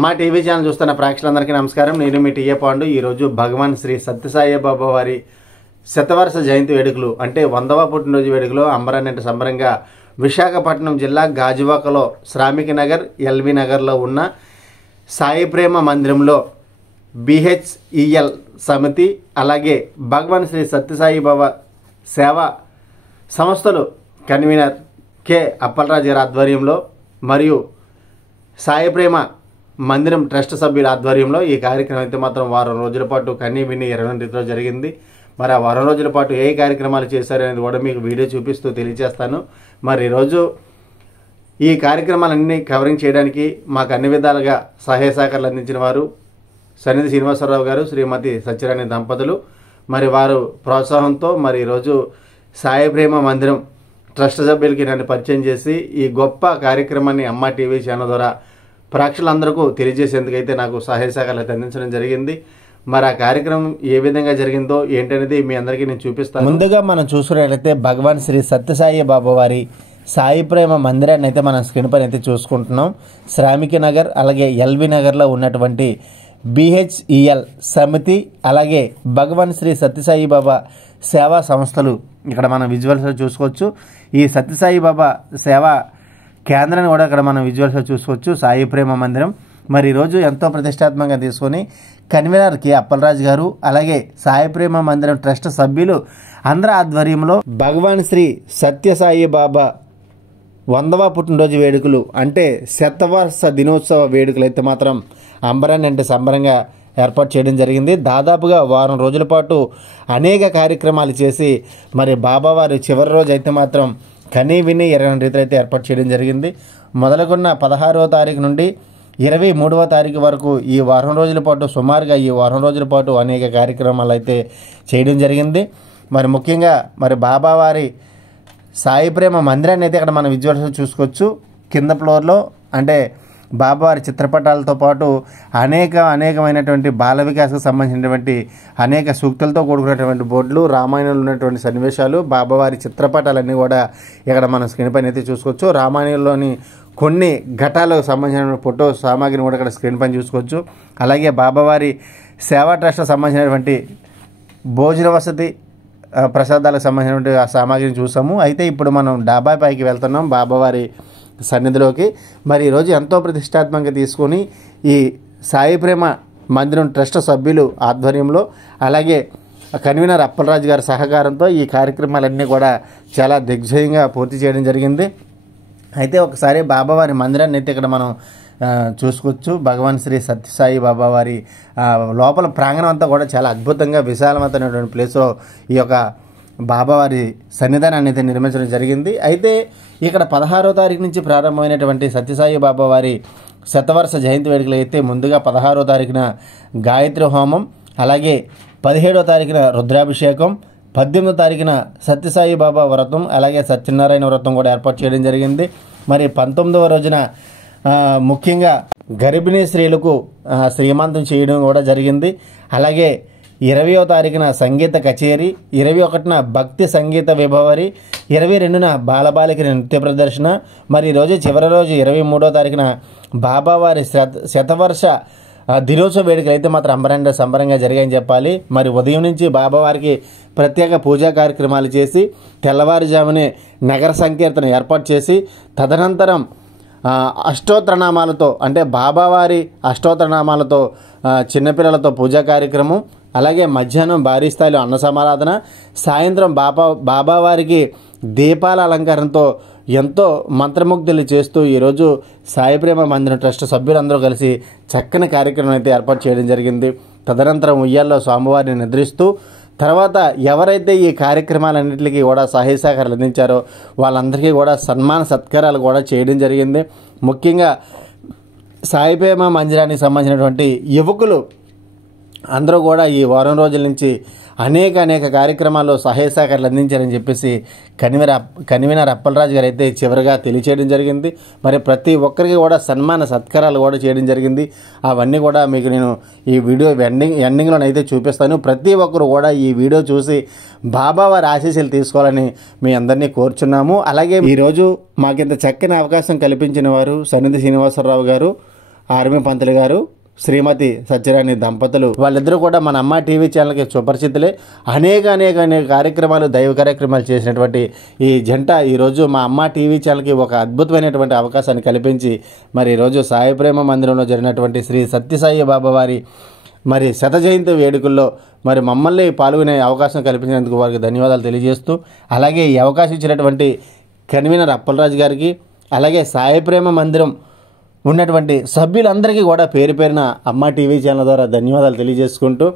అమ్మా TV channel చూస్తున్న ప్రేక్షకులందరికీ నమస్కారం. నేను మీ టీఏ పాండు. ఈరోజు భగవాన్ శ్రీ సత్యసాయి బాబా వారి శతవర్ష జయంతి వేడుకలు అంటే 100వ పుట్టినరోజు వేడుకలు అంబరాన్నంటే సంబరంగా విశాఖపట్నం జిల్లా గాజువాకలో శ్రామిక నగర్ ఎల్వి నగర్లో ఉన్న సాయి ప్రేమ మందిరంలో బిహెచ్ఈఎల్ సమితి అలాగే భగవాన్ శ్రీ సత్యసాయి బాబా సేవా సంస్థలు కన్వీనర్ కె అప్పలరాజు గారి ఆధ్వర్యంలో మరియు సాయి ప్రేమ మందిరం ట్రస్ట్ సభ్యుల ఆధ్వర్యంలో ఈ కార్యక్రమం అయితే మాత్రం వారం రోజుల పాటు కన్నీ విని 20 రీతిలో జరిగింది. మరి ఆ వారం రోజుల పాటు ఏ కార్యక్రమాలు చేశారనేది కూడా మీకు వీడియో చూపిస్తూ తెలియజేస్తాను. మరి ఈరోజు ఈ కార్యక్రమాలన్నీ కవరింగ్ చేయడానికి మాకు అన్ని విధాలుగా సహాయ సహకారాలు అందించిన వారు సన్నిధి శ్రీనివాసరావు గారు, శ్రీమతి సత్యరాణి దంపతులు. మరి వారు ప్రోత్సాహంతో మరి ఈరోజు సాయి ప్రేమ మందిరం ట్రస్ట్ సభ్యులకి నన్ను పరిచయం చేసి ఈ గొప్ప కార్యక్రమాన్ని అమ్మా టీవీ ఛానల్ ద్వారా ప్రేక్షకులందరికీ తెలియజేసేందుకైతే నాకు సహాయ సహకారాలు అయితే అందించడం జరిగింది. మరి ఆ కార్యక్రమం ఏ విధంగా జరిగిందో ఏంటనేది మీ అందరికీ నేను చూపిస్తాను. ముందుగా మనం చూసుకున్నట్లయితే భగవాన్ శ్రీ సత్యసాయి బాబా వారి సాయి ప్రేమ మందిరాన్ని అయితే మనం స్క్రీన్ పైన అయితే చూసుకుంటున్నాం. శ్రామిక నగర్ అలాగే ఎల్వి నగర్లో ఉన్నటువంటి బిహెచ్ఈఎల్ సమితి అలాగే భగవాన్ శ్రీ సత్యసాయి బాబా సేవా సంస్థలు ఇక్కడ మనం విజువల్స్లో చూసుకోవచ్చు. ఈ సత్యసాయి బాబా సేవా కేంద్రాన్ని కూడా ఇక్కడ మనం విజువల్స్లో చూసుకోవచ్చు. సాయి ప్రేమ మందిరం మరి ఈరోజు ఎంతో ప్రతిష్టాత్మకంగా తీసుకొని కన్వీనర్ కె అప్పలరాజు గారు అలాగే సాయి ప్రేమ మందిరం ట్రస్ట్ సభ్యులు అందరి ఆధ్వర్యంలో భగవాన్ శ్రీ సత్యసాయి బాబా 100వ పుట్టినరోజు వేడుకలు అంటే శతవర్ష దినోత్సవ వేడుకలు అయితే మాత్రం అంబరాన్నంటే సంబరంగా ఏర్పాటు చేయడం జరిగింది. దాదాపుగా వారం రోజుల పాటు అనేక కార్యక్రమాలు చేసి మరి బాబావారి చివరి రోజు అయితే మాత్రం కనీ విని 20 రీతిలో అయితే ఏర్పాటు చేయడం జరిగింది. మొదలుకున్న 16వ తారీఖు నుండి 23వ తారీఖు వరకు ఈ వారం రోజుల పాటు సుమారుగా ఈ వారం రోజుల పాటు అనేక కార్యక్రమాలు అయితే చేయడం జరిగింది. మరి ముఖ్యంగా మరి బాబావారి సాయి ప్రేమ మందిరాన్ని అయితే ఇక్కడ మనం విజువల్స్ చూసుకోవచ్చు. కింద ఫ్లోర్లో అంటే బాబావారి చిత్రపటాలతో పాటు అనేకమైనటువంటి బాల వికాసకు సంబంధించినటువంటి అనేక సూక్తులతో కూడుకున్నటువంటి బోర్డులు, రామాయణంలో ఉన్నటువంటి సన్నివేశాలు, బాబావారి చిత్రపటాలన్నీ కూడా ఇక్కడ మనం స్క్రీన్ పైన అయితే చూసుకోవచ్చు. రామాయణంలోని కొన్ని ఘటాలకు సంబంధించిన ఫోటో సామాగ్రిని కూడా ఇక్కడ స్క్రీన్ పైన చూసుకోవచ్చు. అలాగే బాబావారి సేవా ట్రస్ట్ సంబంధించినటువంటి భోజన వసతి ప్రసాదాలకు సంబంధించినటువంటి ఆ సామాగ్రిని చూసాము. అయితే ఇప్పుడు మనం డాబా పైకి వెళ్తున్నాం బాబావారి సన్నిధిలోకి. మరి ఈరోజు ఎంతో ప్రతిష్టాత్మకంగా తీసుకొని ఈ సాయి ప్రేమ మందిరం ట్రస్ట్ సభ్యులు ఆధ్వర్యంలో అలాగే కన్వీనర్ అప్పలరాజు గారి సహకారంతో ఈ కార్యక్రమాలన్నీ కూడా చాలా దిగ్విజయంగా పూర్తి చేయడం జరిగింది. అయితే ఒకసారి బాబావారి మందిరాన్ని అయితే ఇక్కడ మనం చూసుకోవచ్చు. భగవాన్ శ్రీ సత్యసాయి బాబా వారి లోపల ప్రాంగణం అంతా కూడా చాలా అద్భుతంగా విశాలమైనటువంటి ప్లేస్లో ఈ యొక్క బాబావారి సన్నిధానాన్ని అయితే నిర్మించడం జరిగింది. అయితే ఇక్కడ 16వ తారీఖు నుంచి ప్రారంభమైనటువంటి సత్యసాయి బాబా వారి శతవర్ష జయంతి వేడుకలు అయితే ముందుగా 16వ తారీఖున గాయత్రి హోమం అలాగే 17వ తారీఖున రుద్రాభిషేకం 18వ తారీఖున సత్యసాయి బాబా వ్రతం అలాగే సత్యనారాయణ వ్రతం కూడా ఏర్పాటు చేయడం జరిగింది. మరి 19వ రోజున ముఖ్యంగా గర్భిణీ స్త్రీలకు శ్రీమంతం చేయడం కూడా జరిగింది. అలాగే 20వ తారీఖున సంగీత కచేరీ, 21న భక్తి సంగీత విభవరి, 22న బాలబాలికల నృత్య ప్రదర్శన. మరి ఈరోజు చివరి రోజు 23వ తారీఖున బాబావారి శతవర్ష దినోత్సవ వేడుకలు అయితే మాత్రం అంబరాన్నంటే సంబరంగా జరిగాయని చెప్పాలి. మరి ఉదయం నుంచి బాబావారికి ప్రత్యేక పూజా కార్యక్రమాలు చేసి తెల్లవారుజామునే నగర సంకీర్తన ఏర్పాటు చేసి తదనంతరం అష్టోత్తరనామాలతో అంటే బాబావారి అష్టోత్తరనామాలతో చిన్నపిల్లలతో పూజా కార్యక్రమం అలాగే మధ్యాహ్నం భారీ స్థాయిలో అన్న సమారాధన, సాయంత్రం బాబావారికి దీపాల అలంకారంతో ఎంతో మంత్రముగ్ధులు చేస్తూ ఈరోజు సాయి ప్రేమ మందిరం ట్రస్ట్ సభ్యులందరూ కలిసి చక్కని కార్యక్రమం అయితే ఏర్పాటు చేయడం జరిగింది. తదనంతరం ఉయ్యాల్లో స్వామివారిని నిద్రిస్తూ తర్వాత ఎవరైతే ఈ కార్యక్రమాలన్నింటికి కూడా సహాయ సహకారాలు అందించారో వాళ్ళందరికీ కూడా సన్మాన సత్కారాలు కూడా చేయడం జరిగింది. ముఖ్యంగా సాయి ప్రేమ మందిరానికి సంబంధించినటువంటి యువకులు అందరూ కూడా ఈ వారం రోజుల నుంచి అనేక కార్యక్రమాల్లో సహాయ సహకారాలు అందించారని చెప్పేసి కన్వీనర్ అప్పలరాజు గారు అయితే చివరిగా తెలియచేయడం జరిగింది. మరి ప్రతి ఒక్కరికి కూడా సన్మాన సత్కారాలు కూడా చేయడం జరిగింది. అవన్నీ కూడా మీకు నేను ఈ వీడియో ఎండింగ్లోనైతే చూపిస్తాను. ప్రతి ఒక్కరు కూడా ఈ వీడియో చూసి బాబావారి ఆశీస్సులు తీసుకోవాలని మీ అందరినీ కోరుచున్నాము. అలాగే ఈరోజు మాకింత చక్కని అవకాశం కల్పించిన వారు సన్నిధి శ్రీనివాసరావు గారు, ఆర్మీ పంతులు గారు, శ్రీమతి సత్యరాణి దంపతులు, వాళ్ళిద్దరూ కూడా మన అమ్మ టీవీ ఛానల్కి సుపరిచితులే. అనేక కార్యక్రమాలు, దైవ కార్యక్రమాలు చేసినటువంటి ఈ జంట ఈరోజు మా అమ్మ టీవీ ఛానల్కి ఒక అద్భుతమైనటువంటి అవకాశాన్ని కల్పించి మరి ఈరోజు సాయి ప్రేమ మందిరంలో జరిగినటువంటి శ్రీ సత్యసాయి బాబా వారి మరి శత జయంతి వేడుకల్లో మరి మమ్మల్ని పాల్గొనే అవకాశం కల్పించినందుకు వారికి ధన్యవాదాలు తెలియజేస్తూ, అలాగే ఈ అవకాశం ఇచ్చినటువంటి కన్వీనర్ అప్పలరాజు గారికి, అలాగే సాయి ప్రేమ మందిరం ఉన్నటువంటి సభ్యులందరికీ కూడా పేరు పేరున అమ్మ టీవీ ఛానల్ ద్వారా ధన్యవాదాలు తెలియజేసుకుంటూ,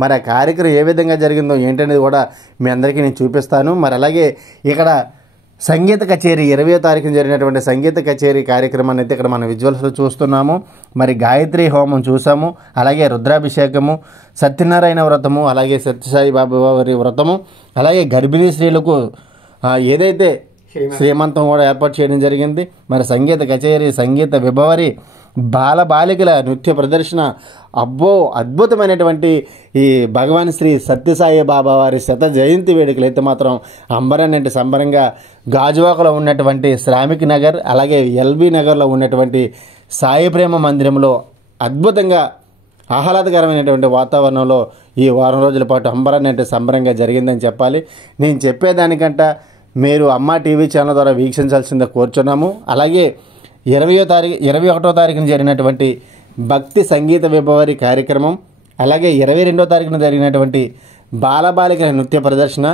మరి ఆ కార్యక్రమం ఏ విధంగా జరిగిందో ఏంటనేది కూడా మీ అందరికీ నేను చూపిస్తాను. మరి అలాగే ఇక్కడ సంగీత కచేరీ 20వ తారీఖున జరిగినటువంటి సంగీత కచేరీ కార్యక్రమాన్ని అయితే ఇక్కడ మనం విజువల్స్లో చూస్తున్నాము. మరి గాయత్రి హోమం చూసాము, అలాగే రుద్రాభిషేకము, సత్యనారాయణ వ్రతము, అలాగే సత్యసాయి బాబా వారి వ్రతము, అలాగే గర్భిణీ స్త్రీలకు ఏదైతే శ్రీమంతం కూడా ఏర్పాటు చేయడం జరిగింది. మరి సంగీత కచేరీ, సంగీత విభవరి, బాలబాలికల నృత్య ప్రదర్శన, అబ్బో అద్భుతమైనటువంటి ఈ భగవాన్ శ్రీ సత్యసాయి బాబా వారి శత జయంతి వేడుకలు అయితే మాత్రం అంబరాన్నంటి సంబరంగా గాజువాకలో ఉన్నటువంటి శ్రామిక్ నగర్, అలాగే ఎల్బీ నగర్లో ఉన్నటువంటి సాయి ప్రేమ మందిరంలో అద్భుతంగా ఆహ్లాదకరమైనటువంటి వాతావరణంలో ఈ వారం రోజుల పాటు అంబరాన్నంటి సంబరంగా జరిగిందని చెప్పాలి. నేను చెప్పేదానికంట మీరు అమ్మ టీవీ ఛానల్ ద్వారా వీక్షించాల్సిందే కోరుచున్నాము. అలాగే 21వ తారీఖున జరిగినటువంటి భక్తి సంగీత విభవరి కార్యక్రమం, అలాగే 22వ తారీఖున జరిగినటువంటి బాలబాలికల నృత్య ప్రదర్శన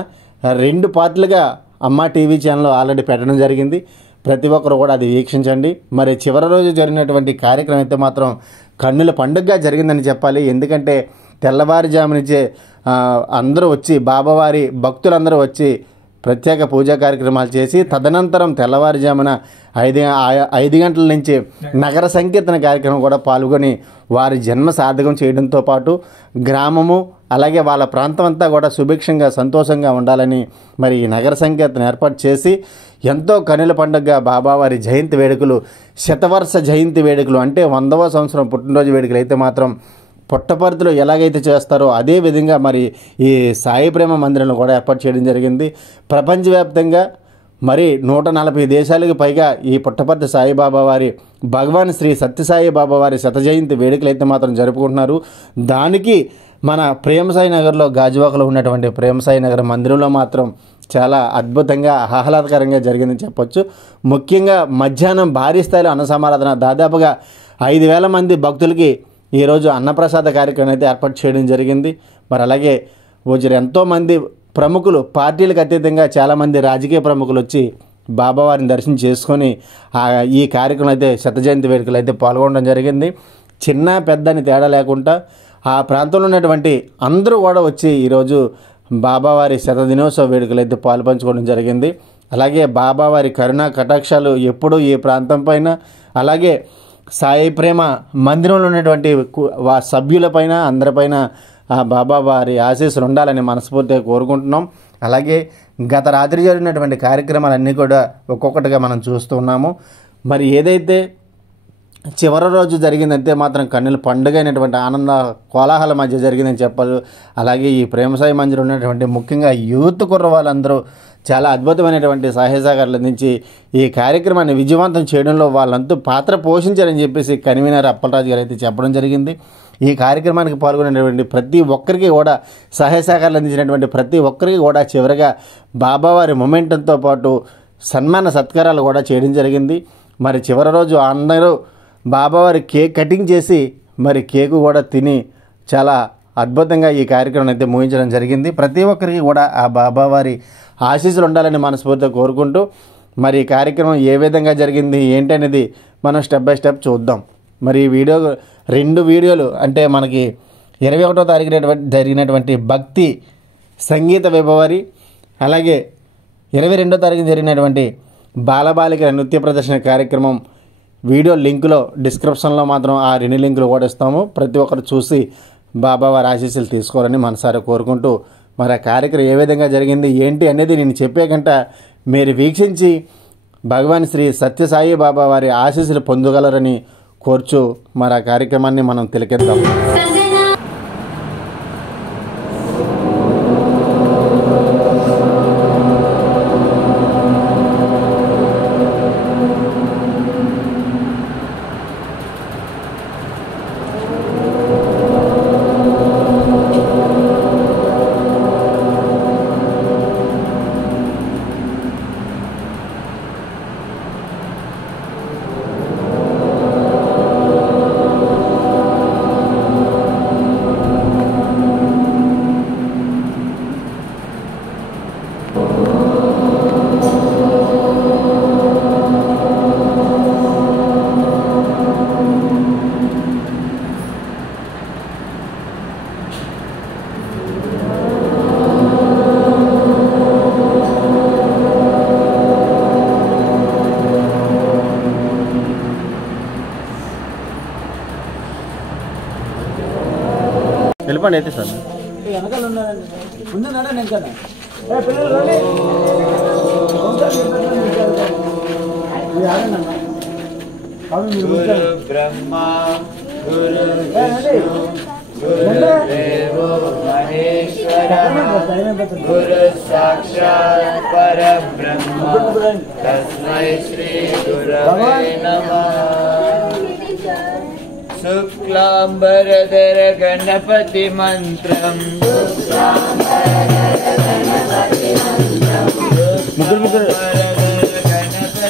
2 పార్ట్లుగా అమ్మ టీవీ ఛానల్లో ఆల్రెడీ పెట్టడం జరిగింది. ప్రతి ఒక్కరు కూడా అది వీక్షించండి. మరి చివరి రోజు జరిగినటువంటి కార్యక్రమం అయితే మాత్రం కన్నుల పండుగగా జరిగిందని చెప్పాలి. ఎందుకంటే తెల్లవారుజాము నుంచే అందరూ వచ్చి, బాబావారి భక్తులందరూ వచ్చి ప్రత్యేక పూజా కార్యక్రమాలు చేసి, తదనంతరం తెల్లవారుజామున 5 గంటల నుంచి నగర సంకీర్తన కార్యక్రమం కూడా పాల్గొని వారి జన్మ సార్థకం చేయడంతో పాటు గ్రామము అలాగే వాళ్ళ ప్రాంతం అంతా కూడా సుభిక్షంగా సంతోషంగా ఉండాలని మరి ఈ నగర సంకీర్తన ఏర్పాటు చేసి ఎంతో కనుల పండుగగా బాబావారి జయంతి వేడుకలు, శతవర్ష జయంతి వేడుకలు అంటే 100వ సంవత్సరం పుట్టినరోజు వేడుకలు అయితే మాత్రం పుట్టపర్తిలో ఎలాగైతే చేస్తారో అదే విధంగా మరి ఈ సాయి ప్రేమ మందిరంలో కూడా ఏర్పాటు చేయడం జరిగింది. ప్రపంచవ్యాప్తంగా మరి 140 దేశాలకు పైగా ఈ పుట్టపర్తి సాయిబాబా వారి భగవాన్ శ్రీ సత్యసాయి బాబా వారి శత జయంతి వేడుకలు అయితే మాత్రం జరుపుకుంటున్నారు. దానికి మన ప్రేమసాయి నగర్లో గాజువాకలో ఉన్నటువంటి ప్రేమసాయి నగర్ మందిరంలో మాత్రం చాలా అద్భుతంగా ఆహ్లాదకరంగా జరిగిందని చెప్పొచ్చు. ముఖ్యంగా మధ్యాహ్నం భారీ స్థాయిలో అన్న సమారాధన, దాదాపుగా 5,000 మంది భక్తులకి ఈరోజు అన్నప్రసాద కార్యక్రమం అయితే ఏర్పాటు చేయడం జరిగింది. మరి అలాగే ఎంతోమంది ప్రముఖులు, పార్టీలకు అతీతంగా చాలామంది రాజకీయ ప్రముఖులు వచ్చి బాబావారిని దర్శనం చేసుకొని ఈ కార్యక్రమం అయితే శత జయంతి వేడుకలు అయితే పాల్గొనడం జరిగింది. చిన్న పెద్ద అని తేడా లేకుండా ఆ ప్రాంతంలో ఉన్నటువంటి అందరూ కూడా వచ్చి ఈరోజు బాబావారి శత దినోత్సవ వేడుకలు అయితే పాల్పంచుకోవడం జరిగింది. అలాగే బాబావారి కరుణా కటాక్షాలు ఎప్పుడూ ఈ ప్రాంతం పైన, అలాగే సాయి ప్రేమ మందిరంలో ఉన్నటువంటి సభ్యులపైన అందరిపైన ఆ బాబా వారి ఆశీస్సులు ఉండాలని మనస్ఫూర్తిగా కోరుకుంటున్నాం. అలాగే గత రాత్రి జరిగినటువంటి కార్యక్రమాలన్నీ కూడా ఒక్కొక్కటిగా మనం చూస్తూ ఉన్నాము. మరి ఏదైతే చివరి రోజు జరిగిందంటే మాత్రం కన్నుల పండుగ అయినటువంటి ఆనంద కోలాహల మధ్య జరిగిందని చెప్పాలి. అలాగే ఈ ప్రేమసాయి మందిరం ఉన్నటువంటి ముఖ్యంగా యూత్ కుర్ర వాళ్ళందరూ చాలా అద్భుతమైనటువంటి సహాయసహకారాలు అందించి ఈ కార్యక్రమాన్ని విజయవంతం చేయడంలో వాళ్ళంతా పాత్ర పోషించారని చెప్పేసి కన్వీనర్ అప్పలరాజు గారు అయితే చెప్పడం జరిగింది. ఈ కార్యక్రమానికి పాల్గొనేటువంటి ప్రతి ఒక్కరికి కూడా సహాయ సహకారాలు అందించినటువంటి ప్రతి ఒక్కరికి కూడా చివరిగా బాబావారి మొమెంటంతో పాటు సన్మాన సత్కారాలు కూడా చేయడం జరిగింది. మరి చివరి రోజు అందరూ బాబావారి కేక్ కటింగ్ చేసి మరి కేకు కూడా తిని చాలా అద్భుతంగా ఈ కార్యక్రమం అయితే ముగించడం జరిగింది. ప్రతి ఒక్కరికి కూడా ఆ బాబావారి ఆశీస్సులు ఉండాలని మనస్ఫూర్తిగా కోరుకుంటూ మరి ఈ కార్యక్రమం ఏ విధంగా జరిగింది ఏంటనేది మనం స్టెప్ బై స్టెప్ చూద్దాం. మరి ఈ వీడియో 2 వీడియోలు అంటే మనకి 21వ తారీఖు జరిగినటువంటి భక్తి సంగీత విభవరి, అలాగే 22వ తారీఖున జరిగినటువంటి బాలబాలికల నృత్య ప్రదర్శన కార్యక్రమం వీడియో లింకులో డిస్క్రిప్షన్లో మాత్రం ఆ 2 లింకులు కూడా ఇస్తాము. ప్రతి ఒక్కరు చూసి బాబావారి ఆశీస్సులు తీసుకోవాలని మనసారా కోరుకుంటూ మరి ఆ కార్యక్రమం ఏ విధంగా జరిగింది ఏంటి అనేది నేను చెప్పే కంట మీరు వీక్షించి భగవాన్ శ్రీ సత్యసాయి బాబా వారి ఆశీస్సులు పొందగలరని కోర్చు మరి ఆ కార్యక్రమాన్ని మనం తిలకిద్దాం. వెళ్ళిపోండి అయితే సార్. వెనకాల ఉన్నారండి, ముందున్నారా నేను కదా పిల్లలు రండి. బ్రహ్మ గురు గురుదేవో మహేశ్వర గురు సాక్షాత్ పరబ్రహ్మ తస్మై శ్రీ గురవే నమః. శుక్లాంబరధర గణపతి మంత్రం ముగ్గురు గణపతి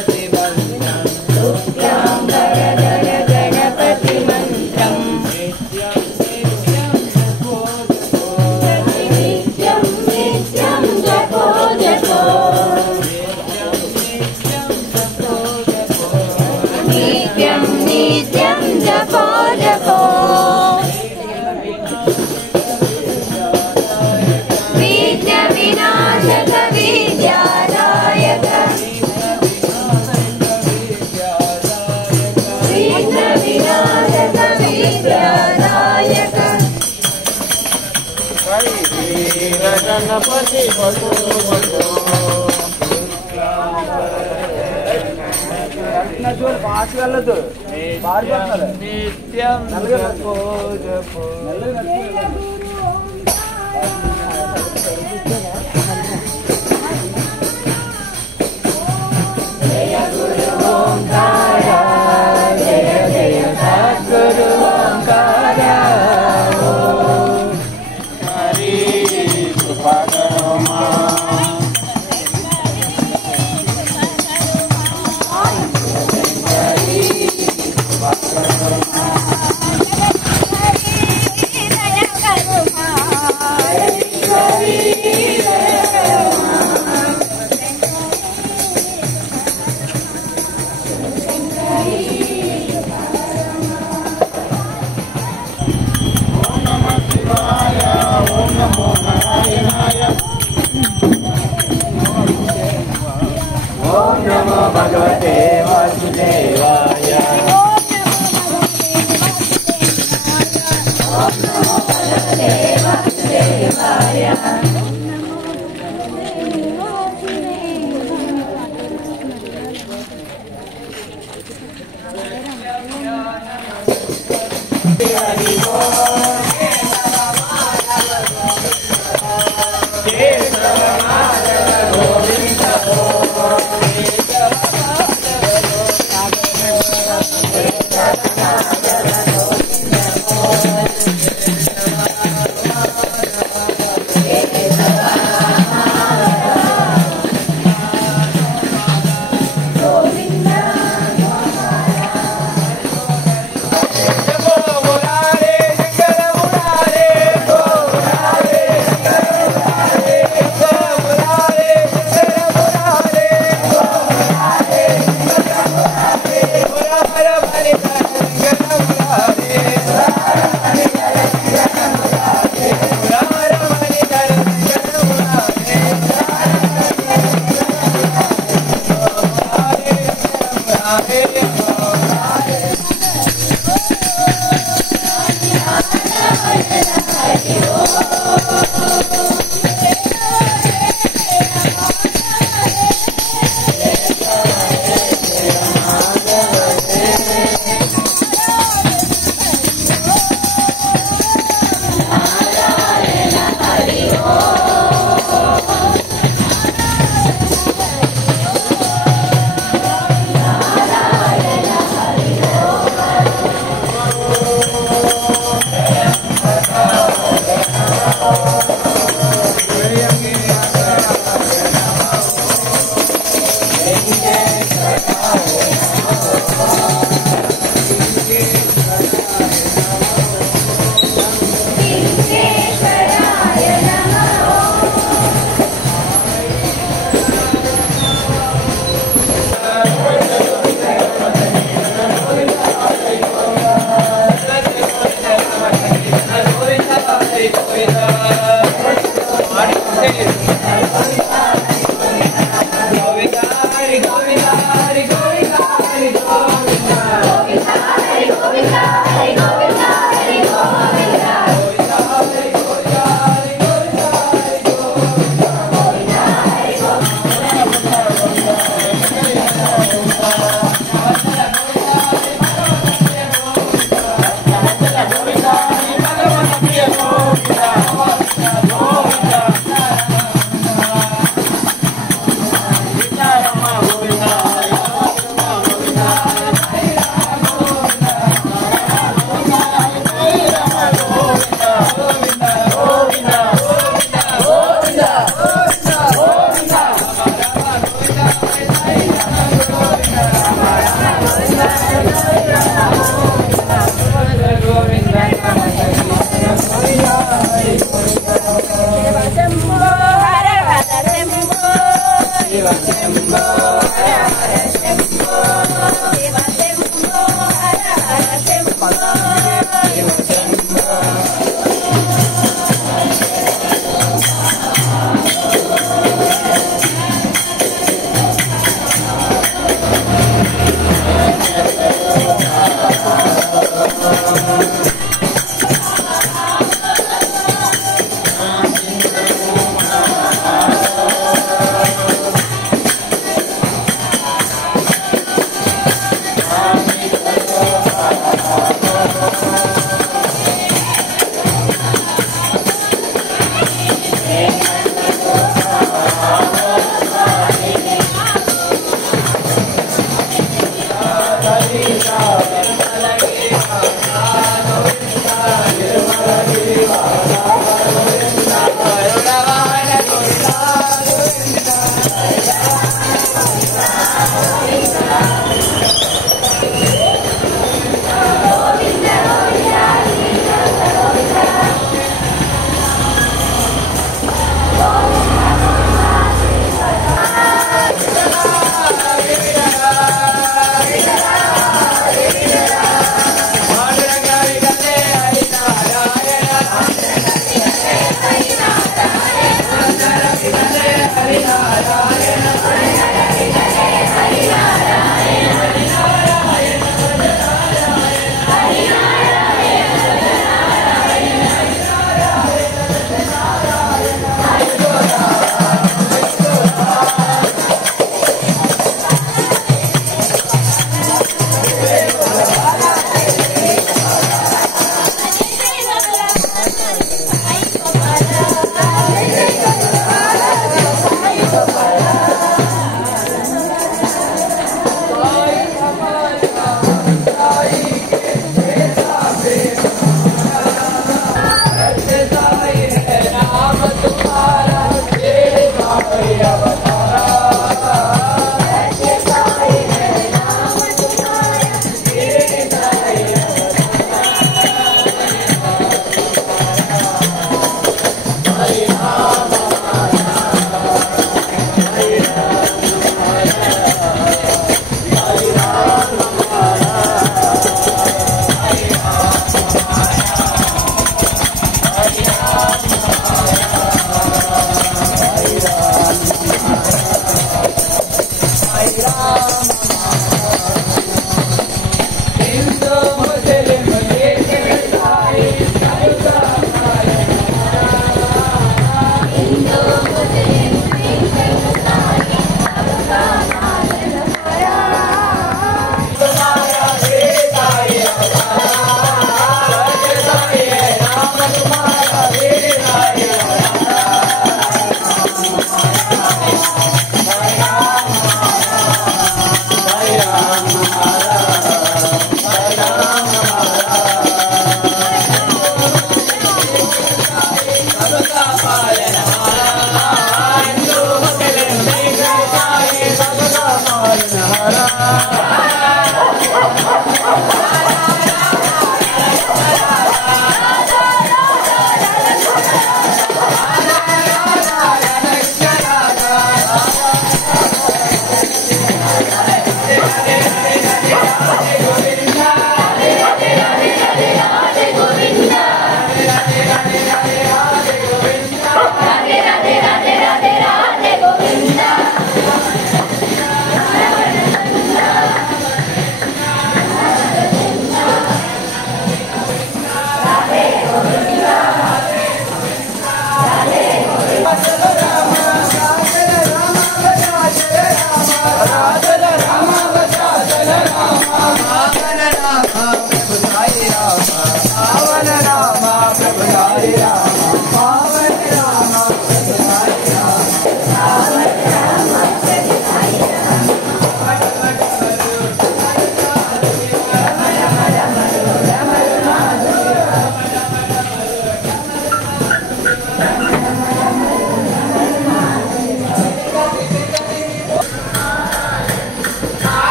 పాస్ వెళ్ళదు నిత్యం జపో జపో ఓం నమో భగవతే వాసుదేవాయ.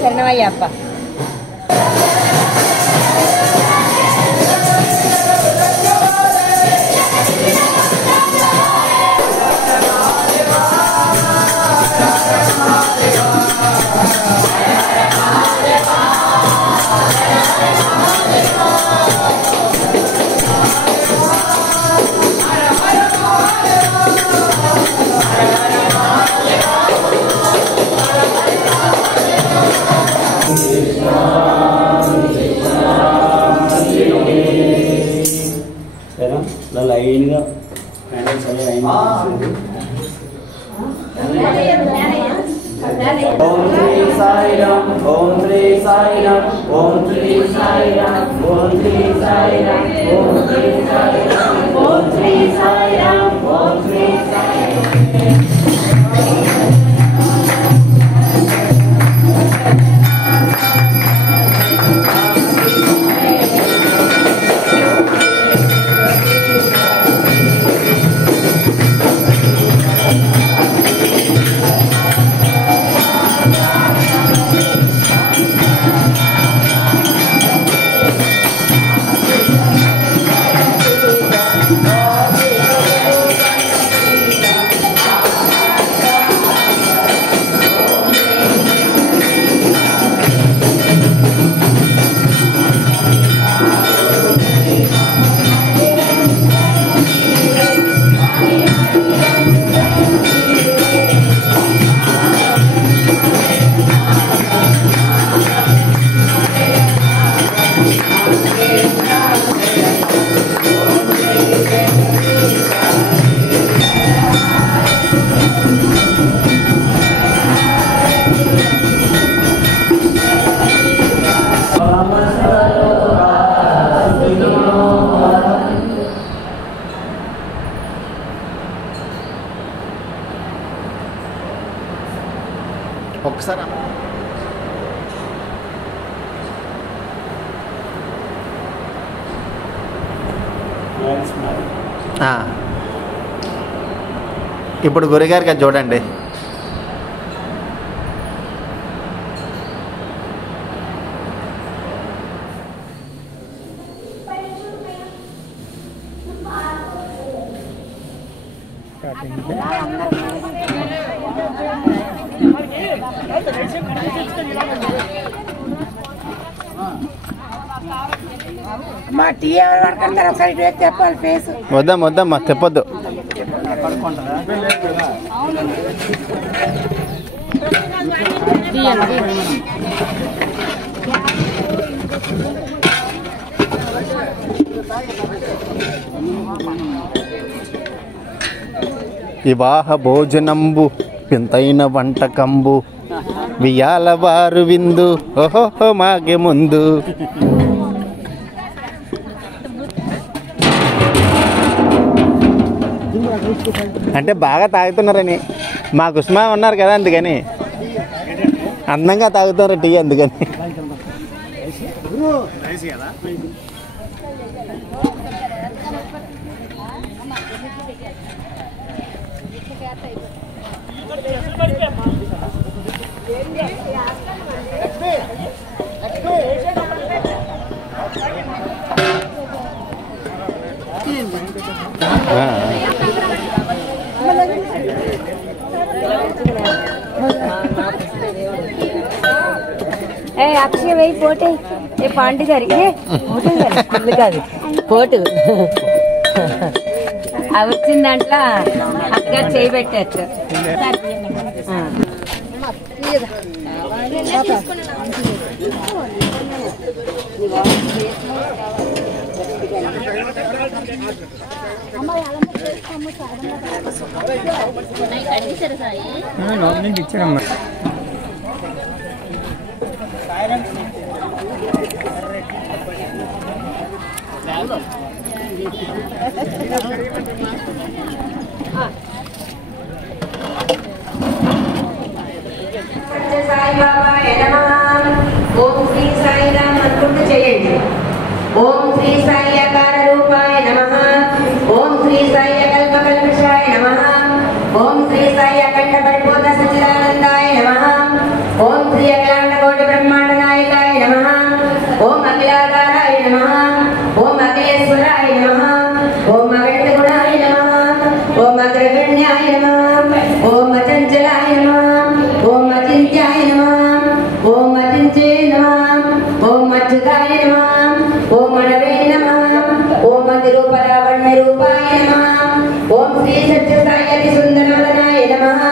శరణమయ్యప్ప. సాయిరామ్ ఓం శ్రీ సాయిరామ్ ఓం శ్రీ సాయిరామ్ ఓం శ్రీ సాయిరామ్ ఓం శ్రీ సాయిరామ్ ఓం శ్రీ సాయిరామ్ ఓం శ్రీ సాయిరామ్. ఒకసారి ఇప్పుడు గురిగారికి అది చూడండి. మా టీ ఎవరు పడుకుంటారు ఒకసారి ఇటు వేసి చెప్పాలి ఫేస్. వద్దమ్మా తెప్పొద్దు. వివాహ భోజనంబు వింతైన వంటకంబు వియాల వారు విందు ఓహో మాగే ముందు. అంటే బాగా తాగుతున్నారని మా కుసుమా ఉన్నారు కదా, అందుకని అందంగా తాగుతారు టీ, అందుకని. అక్షయ వెయ్యి పోటీ పాండి జరిగి కాదు పోటు అవి వచ్చిన దాంట్లో అక్కగారు చేయి పెట్టచ్చు. ఇచ్చారమ్మా. ఓం శ్రీ సాయిరామ్ అనుకుంటూ చేయండి. ఓం శ్రీ సాయి అకార రూపాయ నమః. ఓం శ్రీ సాయి కల్పకల్పషాయ నమః. ఓం శ్రీ సాయి అఖండ పరిపూర్ణ సచ్చిదానందాయ నమః. ఓం శ్రీ అఖిలాండ కోటి బ్రహ్మాండ నాయకాయ నమః. ఓం అఖిలాధారాయ నమః. ఓం అఖిలేశ్వరాయ నమః. ఓం అఖండ గుణాయ నమః. ఓం అగ్రగణ్యాయ నమః. ఓం అచంచలాయ నమః. ఓం అచింత్యాయ నమః. ఓం అచించే నమః. ఓం అచ్యుతాయ నమః. ఓం అణవే నమః. ఓం అతిరూపరావణ్య రూపాయ నమః. ఓం శ్రీ సత్య సాయి సుందరవదనాయ నమః.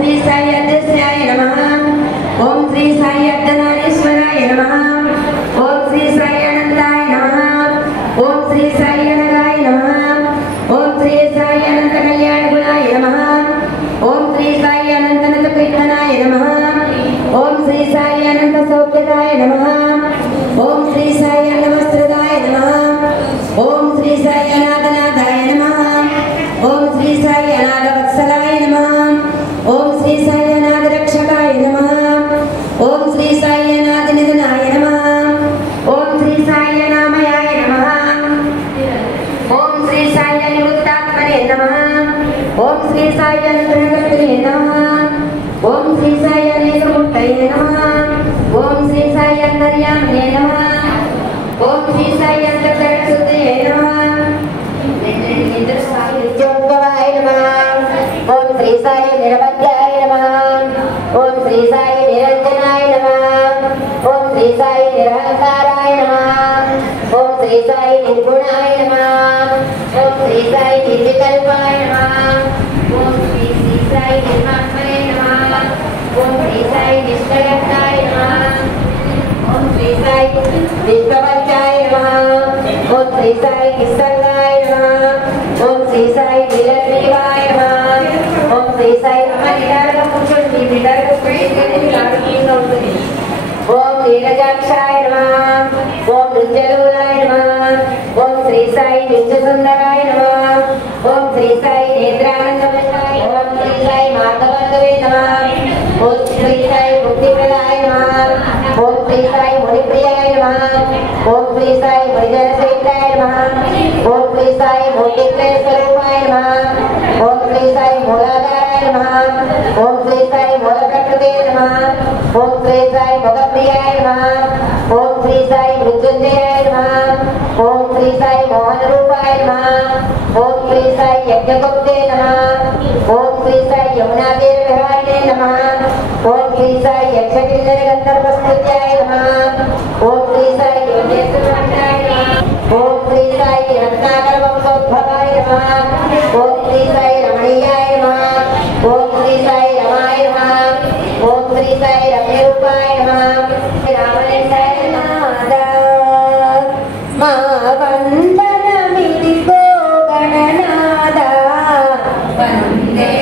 श्री साई अध्यक्षाय नमः। ओम श्री साई अर्धनारीश्वराय नमः। ओम श्री साई अनंताय नमः। ओम श्री साई अनगाय नमः। ओम श्री साई अनंत कल्याण गुणाय नमः। ओम श्री साई अनंत नत कीर्तनाय नमः। ओम श्री साई अनंत सौख्यदाय नमः। ओम श्री साई अनवस्त्रदाय नमः। ओम श्री साई अनाथनाथाय नमः। ओम श्री साई अनाथ वत्सलाय नमः। ओम श्री साई अनाथ रक्षकाय नमः। ओम श्री साई अनाथ निधनाय नमः। ओम श्री साई अनामयाय नमः। ओम श्री साई अनिवृत्तात्मने नमः। ओम श्री साई अनन्तरगतिने नमः। ओम श्री साई अनेकमूर्तये नमः। ओम श्री साई अंतर्यामिने नमः। ओम श्री साई अंतर्जगत्सुद्धये नमः। नित्योद्भवाय नमः। ओम श्री साई निरवध्याय नमः। ओम श्री साई निरंजनाय नमः। ओम श्री साई निरहंकाराय नमः। ओम श्री साई निर्गुणाय नमः। ओम श्री साई निर्विकल्पाय नमः। ओम श्री साई निर्मात्मने नमः। ओम श्री साई निष्कलंकाय नमः। ओम श्री साई निष्प्रपंचाय नमः। ओम श्री साई निस्संगाय नमः। ओम श्री साई नीलग्रीवाय नमः। ओम श्री साई अमनिदारक पुरुषोत्तम निदारक पुरुषोत्तम ओम नीरजाक्षाय नमः। ओम नृत्यलोलाय नमः। ओम श्री साई नित्यसुंदराय नमः। ओम श्री साई नेत्रानंदमयाय नमः। ओम श्री साई माधवंदवे नमः। ओम श्री साई मुक्तिप्रदाय नमः। ओम श्री साई मुनिप्रियाय नमः। ओम श्री साई मुनिजनसेविताय नमः। ओम श्री साई मूर्तित्रय स्वरूपाय नमः। ओम श्री साई मूलाधाराय नमः। ओम श्री साई मूलप्रकृते नमः। ओम श्री साई भगप्रियाय नमः। ओम श्री साई मृत्युंजयाय नमः। ओम श्री साई मोहनरूपाय नमः। ओम श्री साई यज्ञगुप्ते नमः। ओम श्री साई यमुनातीरविहारिणे नमः। ओम श्री साई यक्षकिन्नर गन्धर्वस्तुत्याय नमः। ओम श्री साई योगेश्वराय नमः। ओम श्री साई रत्नाकर वंशोद्भवाय नमः। ओम श्री साई रमणीयाय नमः। ओम श्री साई रमाय नमः। ओम श्री साई रम्यरूपाय नमः। रामलिंगाय नमः। मा वन्दनमिदिगो गणनाद वन्दे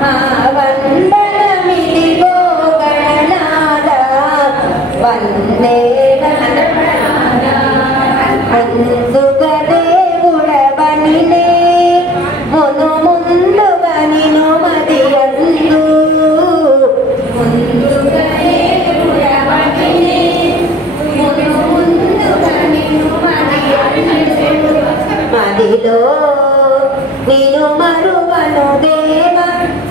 मा वन्दनमिदिगो गणनाद वन्दे ముందుగదేవుడవనినే మును ముందుగనిను మదియందు ముందుగదేవుడవనినే మును ముందుగనిను మదియందు మదిలో నిను మరువను దేవ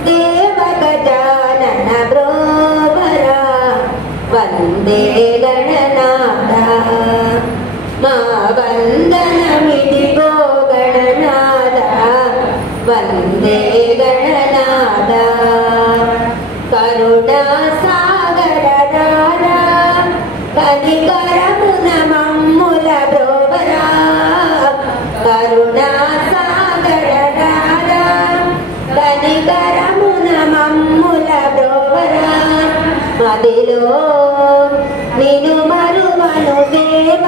దేవ గజానన బ్రోవరా వందే గణనాథ మా వందనమిదిగో గణనాథ వందే గణనాథ కరుణా సాగర రారా కనికరమున మమ్ముల బ్రోవరా కరుణా సాగర రారా కనికరమున మమ్ముల బ్రోవరా మదిలో నిను మరువను దేవ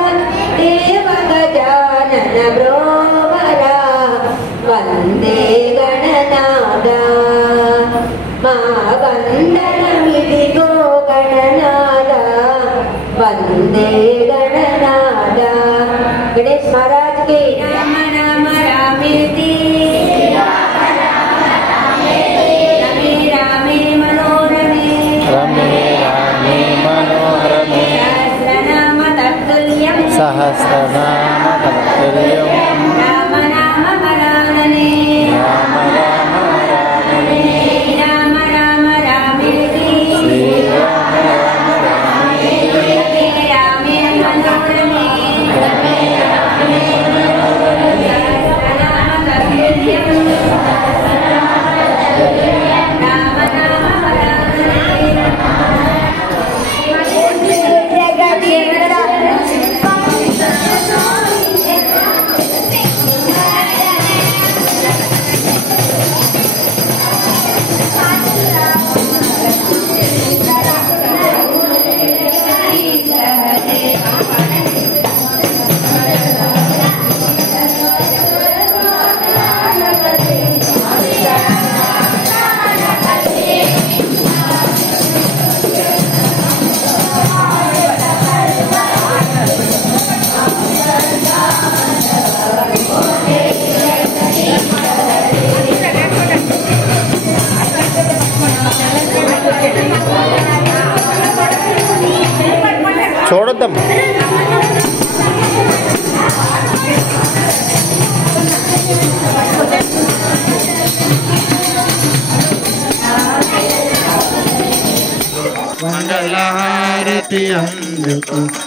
దేవ గజానన బ్రోవరా వందే గణనాథ మా వందనమిదిగో గణనాథ వందే గణనాథ గణేష్ మహారాజ్ కి రామ రామ రామేతి రమే రామే మనోరమే రమే రామే మనోరమే సహస్రనామ తత్తుల్యం సహస్రనామ తత్తుల్యం రామ రామ వరాననే రామ రామ రామే రామ రామ రామేతి శ్రీరామ రామ రామే రమే రామే మనోరమే సహస్రనామ తత్తుల్యం రామ రామ వరాననే జగదీశ్వర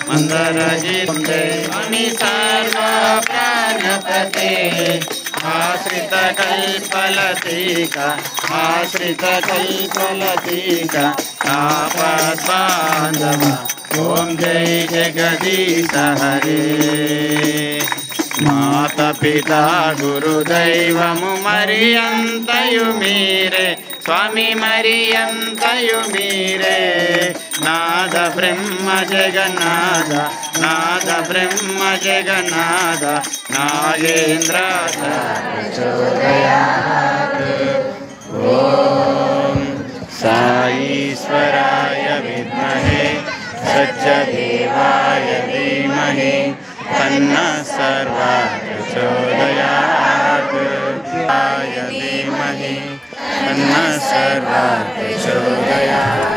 మందరజిందే స్వామి సర్వ ప్రాణపతే ఆశ్రిత కల్పలతీక ఆశ్రిత కల్పలతీక ఆపద్బాంధవ ఓం జై జగదీశ హరే మాత పిత గురుదైవము మరి అంతయు మీరే స్వామి మరి అంతయు మీరే నాద బ్రహ్మ జగన్నాథ నాద బ్రహ్మ జగన్నాథ నాగేంద్ర ఓం సాయీశ్వరాయ విద్మహే సత్యదేవాయ ధీమహి తన్నః సర్వః ప్రచోదయాత్ ఆయ ధీమహి తన్నః సర్వః ప్రచోదయాత్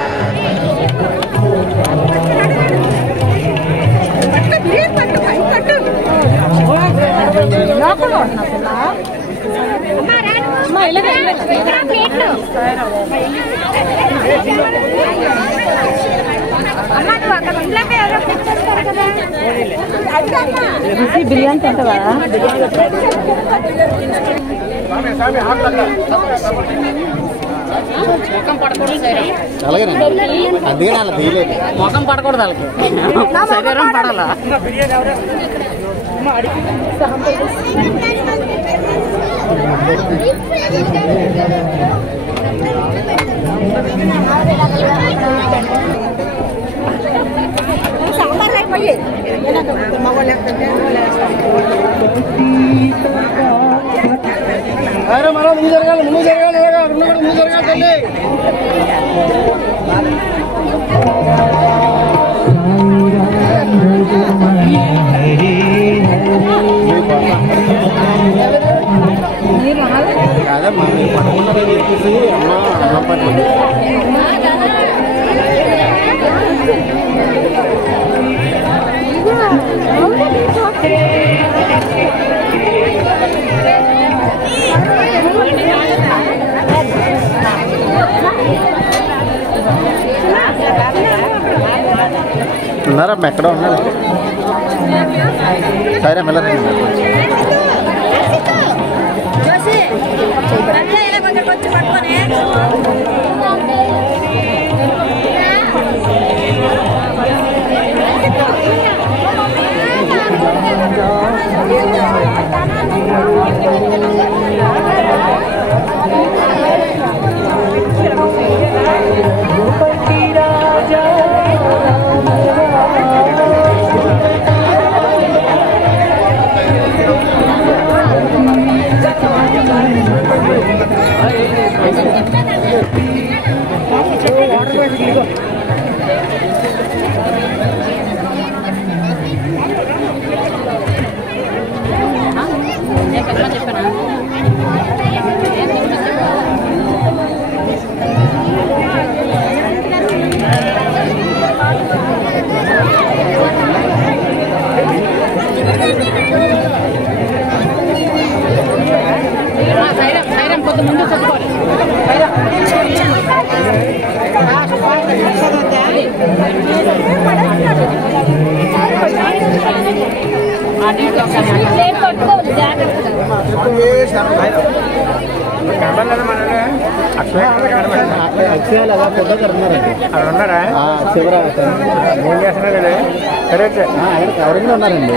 బిర్యానీ తింటావా? అలాగేనండి, అందుకే అలా తీయలేదు. మొఖం పడకూడదు వాళ్ళకి, శరీరం పడాలా. ముందు జరగాలి ముందు జరగాలి తల్లి. కాదమ్మా మీరు పట్టుకున్నారని చెప్పేసి అమ్మ పట్టింది. ఉన్నారమ్మా ఎక్కడో ఉన్నారు. సరే వెళ్ళరండి. అలా ఫోటో కడుతున్నారండి. ఉన్నారా శివరాత్రి ఏం చేస్తున్నారండి? సరే ఎవరైనా ఉన్నారండి.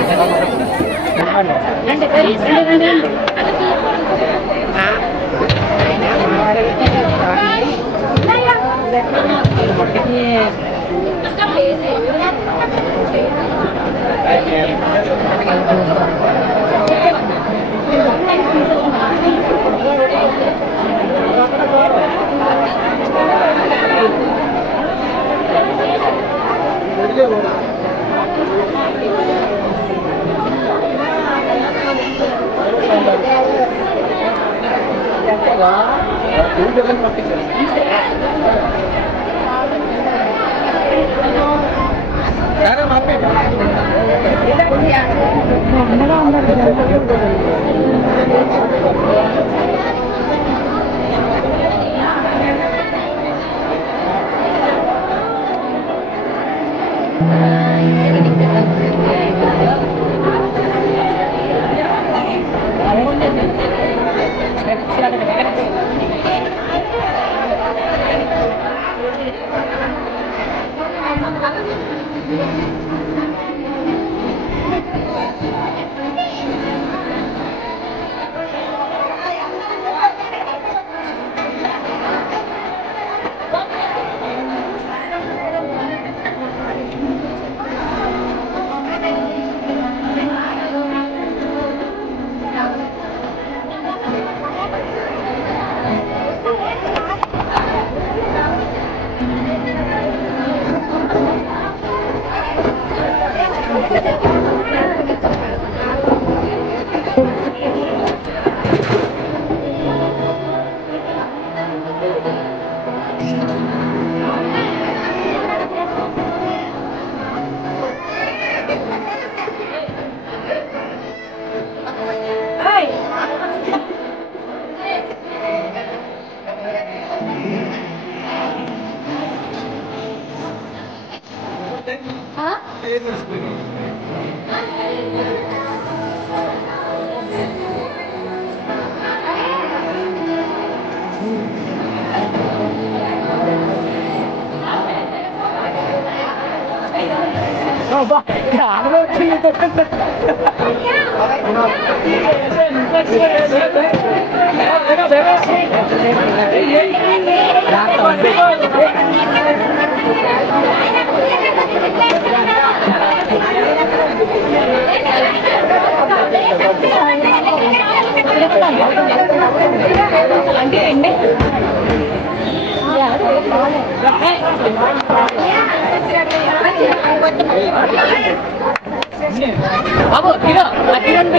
బాబు కిలో అట్టిరండి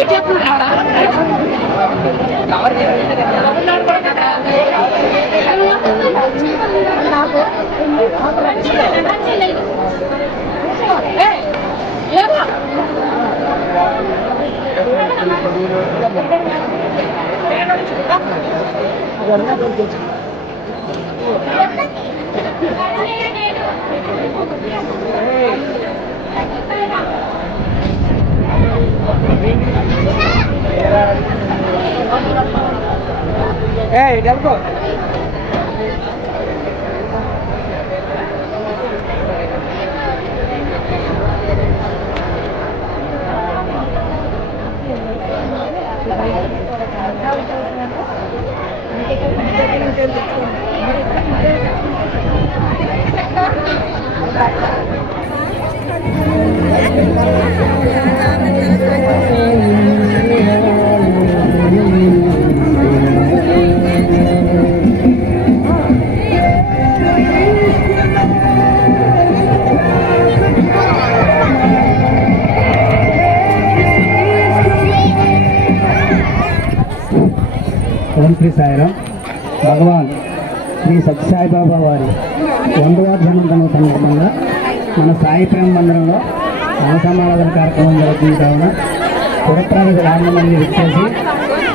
ఏ చెప్తున్నాడా కవర్ Hey, Delco. ఓం శ్రీ సాయిరాం. భగవాన్ శ్రీ సత్యసాయిబాబా వారి 100వ జన్మదినం సందర్భంగా మన సాయి ప్రేమ మందిరంలో అన్నసమారాధన కార్యక్రమం జరుగుతుంది కావున పురప్రజలు ఆనంద మంది విచ్చేసి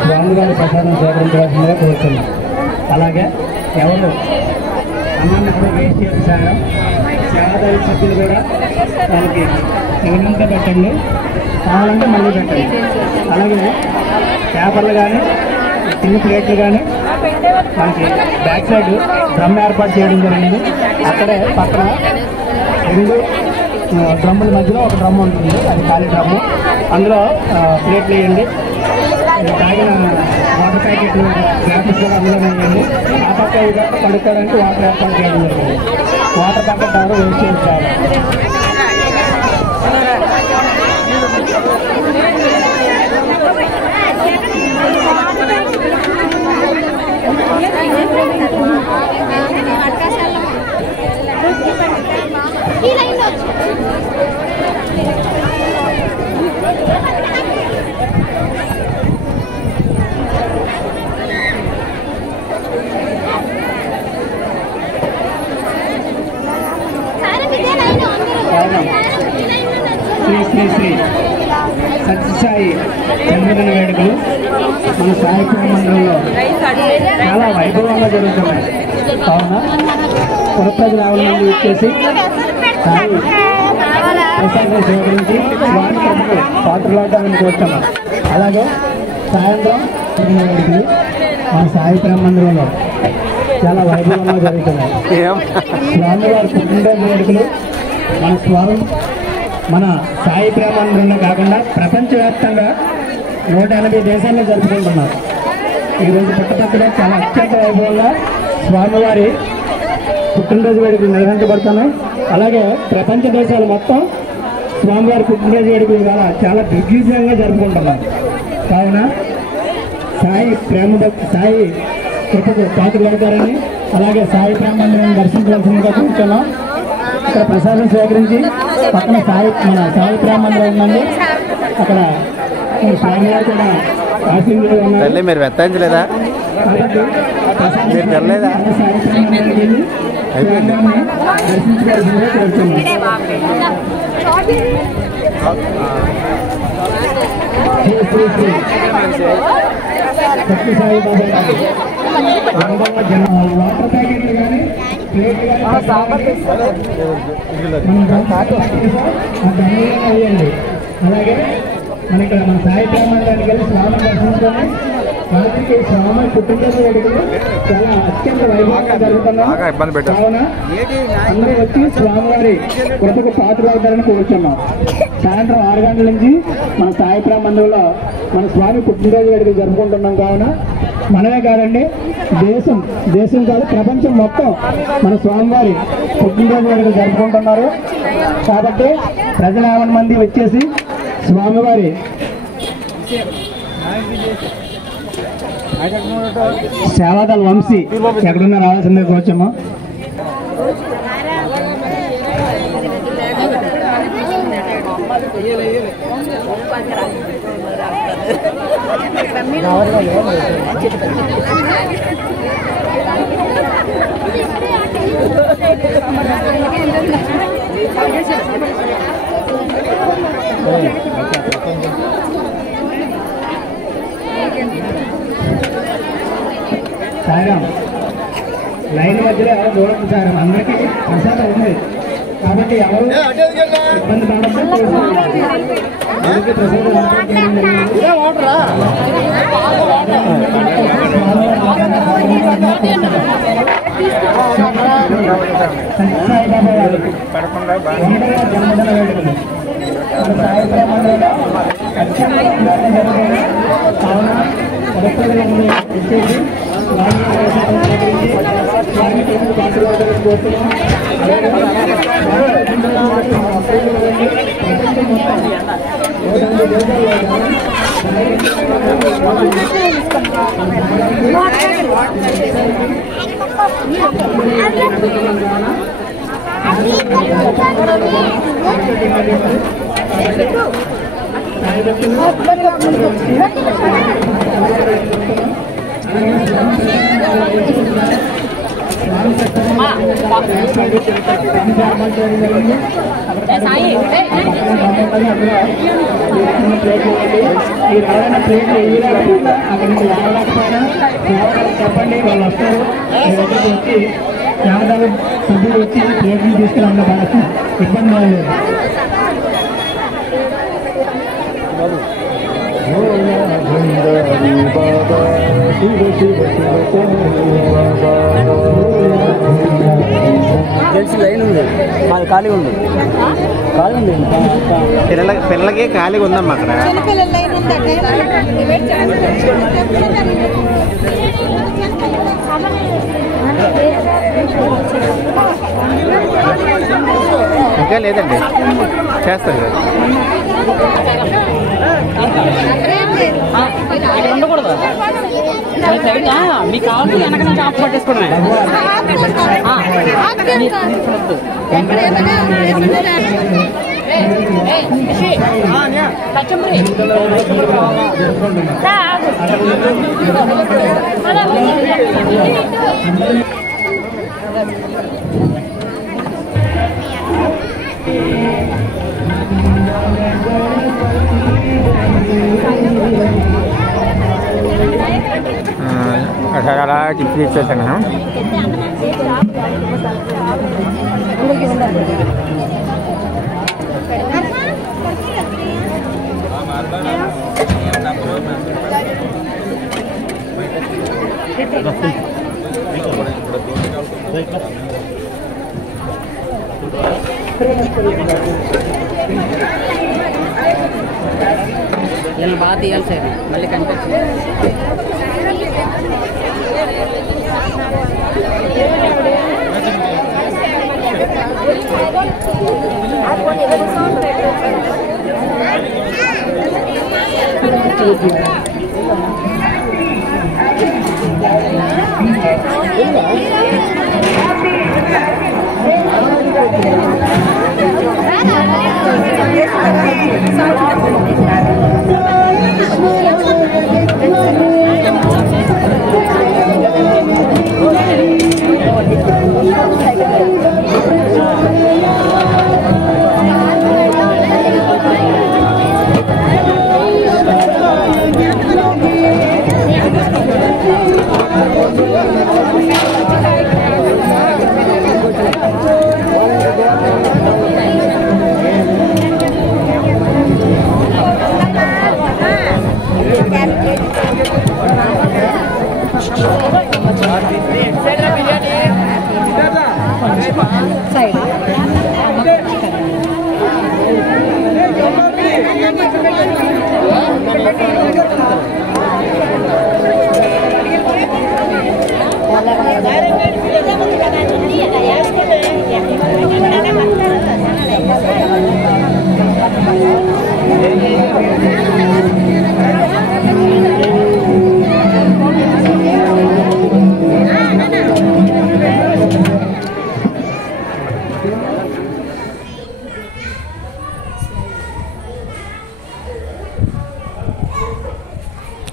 స్వామివారి ప్రసాదం స్వీకరించవలసిందిగా కోరుతున్నాం. అలాగే ఎవరు అన్నాన్ని కూడా వేస్ట్ చేసి సాయం సేవాదారి సభ్యులు కూడా వాళ్ళకి ఎవరంతా పెట్టండి, కావాలంటే మళ్ళీ పెట్టండి. అలాగే పేపర్లు కానీ చిన్న ప్లేట్లు కానీ మనకి బ్యాక్ సైడ్ డ్రమ్ ఏర్పాటు చేయడం జరిగింది. అక్కడే పక్కన 2 డ్రమ్ముల మధ్యలో ఒక డ్రమ్ ఉంటుంది, అది ఖాళీ డ్రమ్ము. అందులో ప్లేట్లు వేయండి, తాగిన వాటర్ ప్యాకెట్లు గ్లాసెస్ కూడా అందులో వేయండి. ఆ పక్క కడుక్కోవడానికి వాటర్ ఏర్పాటు చేయడం జరిగింది. వాటర్ ప్యాకెట్ ఎవరు వేస్ట్ చేస్తారు. శ్రీ శ్రీ శ్రీ సత్యసాయి జన్మదిన వేడుకలు మన సాయి మందిరంలో చాలా వైభవంగా జరుగుతున్నాయి. కావున పురప్రజలు ఆవిడ మంది ఇచ్చేసి సాయి ప్రసాదం సేకరించి వారి ప్రభుత్వం పాత్రలాడడానికి కోరుతున్నాం. అలాగే సాయంత్రం వేడుకలు మన సాయి ప్రేమ మందిరంలో చాలా వైభవంగా జరుగుతున్నాయి. స్వామివారి పుట్టినరోజు వేడుకలు మన సాయి ప్రేమ మందిరంలో కాకుండా ప్రపంచవ్యాప్తంగా 180 దేశాల్లో జరుపుకుంటున్నారు. ఈరోజు పుట్టపక్కడే చాలా అత్యంత వైభవంగా స్వామివారి పుట్టినరోజు వేడుకలు నిర్వహించబడుతున్నాయి. అలాగే ప్రపంచ దేశాలు మొత్తం స్వామివారి పుట్టినరోజు వేడుకలు ఇవాళ చాలా దిగ్విజయంగా జరుపుకుంటున్నారు. కావున సాయి కృపకు పాత్రలు అవుతారని, అలాగే సాయి ప్రేమ మందిరాన్ని దర్శించవలసిందిగా కూర్చున్నాం. ఇక్కడ ప్రసాదం స్వీకరించి పక్కన మన సాయి ప్రేమ మందిరం ఉందండి, అక్కడ స్వామివారు కూడా ఆశీర్వాదాలు ఉన్నాయి. మీరు వెత్తాయించలేదా? మీరు తెల్లలేదా? దర్శించుకోవాల్సిందిగా కోరుతున్నాం. సత్యసాయి బాబా వాటర్ ప్యాకెట్లు కానీ అలాగే మన ఇక్కడ మన సాయి బ్రాహ్మణానికి వెళ్ళి స్వామి దర్శించుకొని రాత్రికి స్వామి పుట్టినరోజు వేడుకలు చాలా అత్యంత వైభవంగా జరుగుతున్నాం. కావున అందరూ వచ్చి స్వామివారి కృపకు పాత్రలవుతారని కోరుచున్నాం. సాయంత్రం 6 గంటల నుంచి మన సాయి బ్రాహ్మణుల్లో మన స్వామి పుట్టినరోజు వేడుకలు జరుపుకుంటున్నాం. కావున మనమే కాదండి, దేశం కాదు ప్రపంచం మొత్తం మన స్వామివారి పుట్టినరోజు వేడుకలు జరుపుకుంటున్నారు. కాబట్టి ప్రజలు 50 మంది వచ్చేసి స్వామివారి సేవాదల్ వంశీ ఎక్కడున్నా రావాల్సిందే కోరుచమ్మా. సాయిరాం లైన్ మధ్యలో ఎవరు చూడదు సాయిరాం, అందరికీ ప్రసాదం ఉంది కాబట్టి ఎవరు ఇబ్బంది పడకుండా సాయిబాబా గారు 100వ జన్మదిన వేడుకలు సాయి బ్రాహ్మణులుగా అత్యంత జరిగాయి. కావున భక్తులందరూ వచ్చేసి చెప్పండి, వాళ్ళు వస్తారు. వచ్చి యాదవ్ సభ్యులు వచ్చి ప్లేట్లు తీసుకురావడం బాగా ఇబ్బంది లేదు. తెలిసి లైన్ ఉంది, మాది ఖాళీగా ఉంది. పిల్లలకి ఖాళీగా ఉందమ్మా అక్కడ. ఇంకా లేదండి, చేస్తాను కదా. ఉండకూడదు మీకు కావాలి వెనక నుంచి ఆఫ్ పట్టేసుకోవడమే. అలా టిఫిన్ ఇచ్చేసాను. వీళ్ళు బాగా తీయాలి సార్, మళ్ళీ కనిపించింది.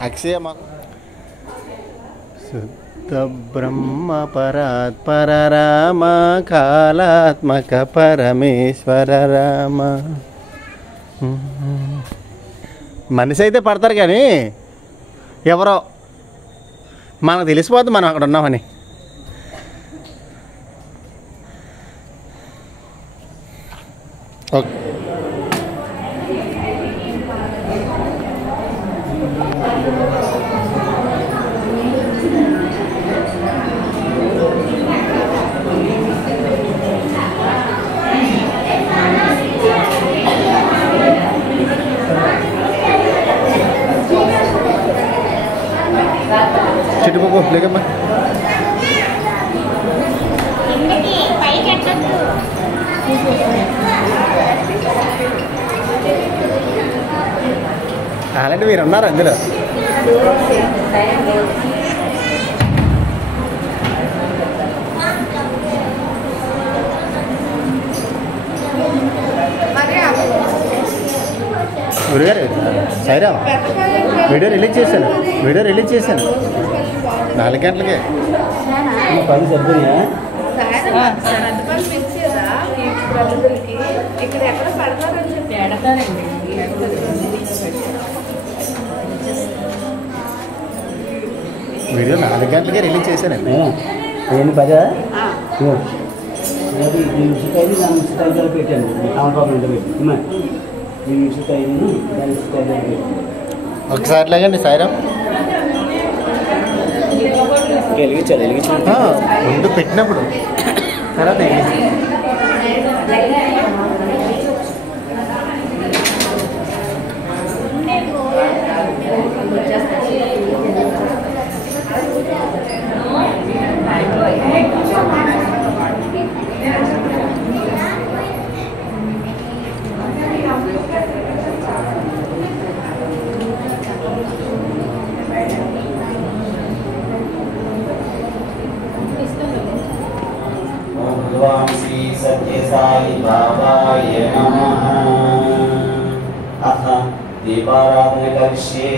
అక్షయ శుద్ధ బ్రహ్మ పరాత్పర రామ కాళాత్మక పరమేశ్వర రామ. మనిషి అయితే పడతారు కానీ ఎవరో మనకు తెలిసిపోద్ది మనం అక్కడ ఉన్నామని. ఓకే చిట్టుపప్పు లేకమ్మా. అలాంటి మీరు ఉన్నారు అందులో. గురుగారు సాయిరామ్ వీడియో రిలీజ్ చేశాను 4 గంటలకే. 10 సరిపోయా వీడియో 4 గంటలకే రిలీజ్ చేశానండి. ఏంటి 10 ఈ ఉసిరికాయని దాని ఉసిరికాయలు పెట్టాను. ఆమపాపం ఇంత పెట్టి ఈ ఉసిరికాయని దాని ఉసిరికాయలు పెట్టి ఒకసారి లాగండి సాయిరామ్. వెలిగించాలి ముందు పెట్టినప్పుడు తర్వాత శ్రీ సత్యసాయి బాబాయ నమః. అథ దీపారాధన కరిష్యే.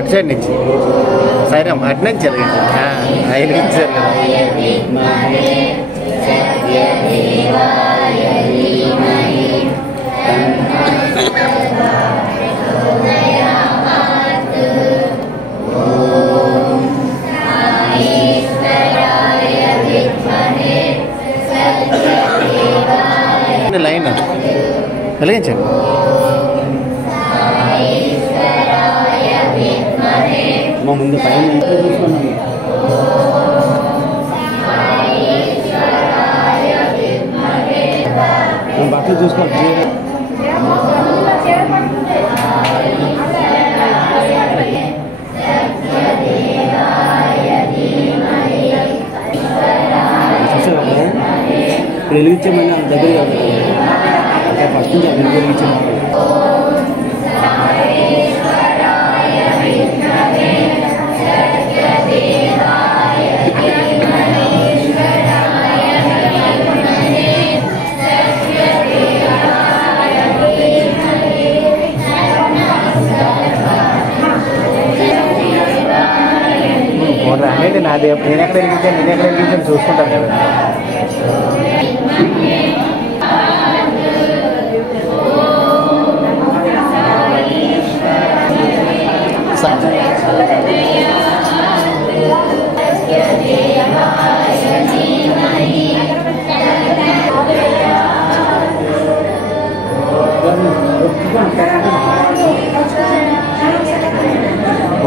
అటు సైడ్ నుంచి సాయిరామ్ అటు నుంచి జరిగింది 5 ఇచ్చారు కదా. లైన్ వెలిగించండి. మా ముందు పైన ఇంట్లో చూసుకున్నాను. బట్టలు చూసుకోవాలి. వెలిగించే మళ్ళీ అంత దగ్గర ఫస్ట్ నుంచి అవి వెలిగించే నేను ఎక్కడ ఎరిగించాను చూసుకుంటాను కదా.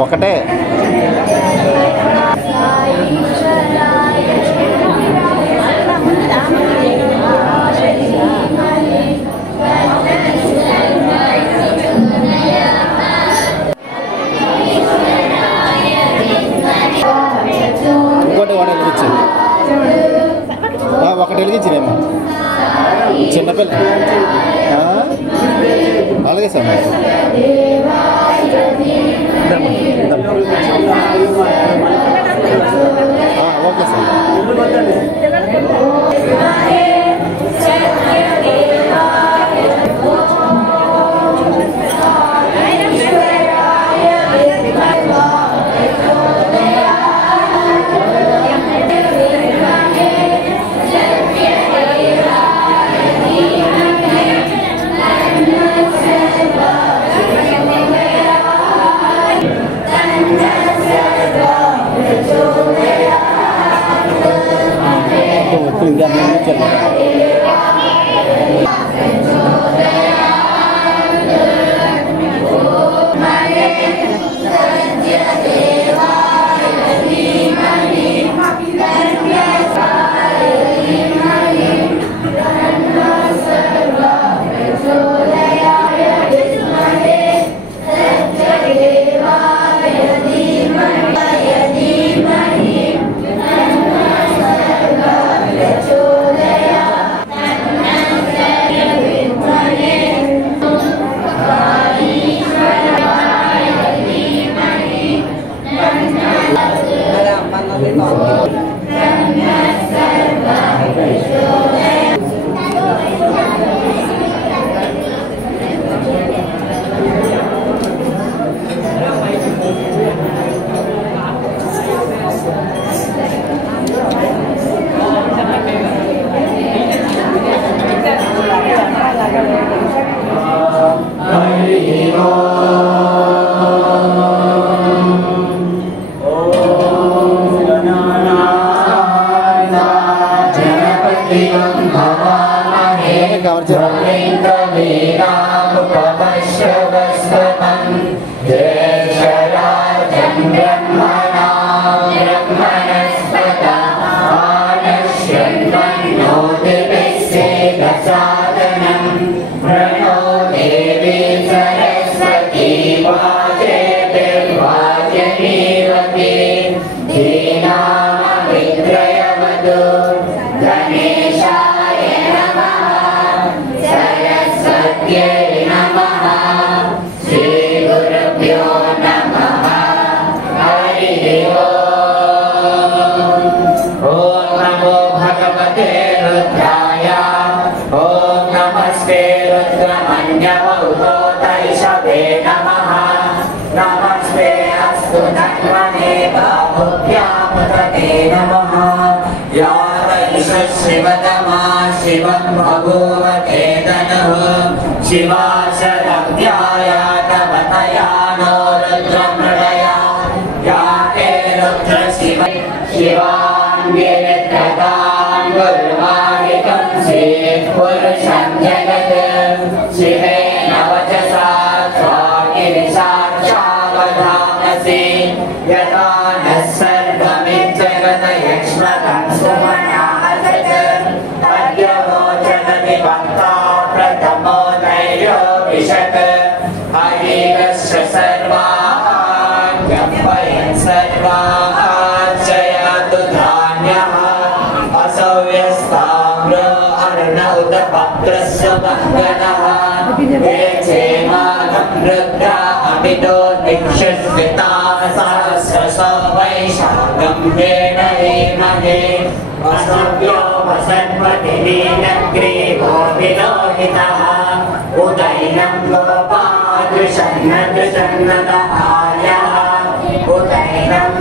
ఒకటే ఇంకోటి వాడు వెలిగించింది, ఒకటి వెలిగించిందేమో చిన్నపిల్ల. అలాగే సార్ ఓకే సార్.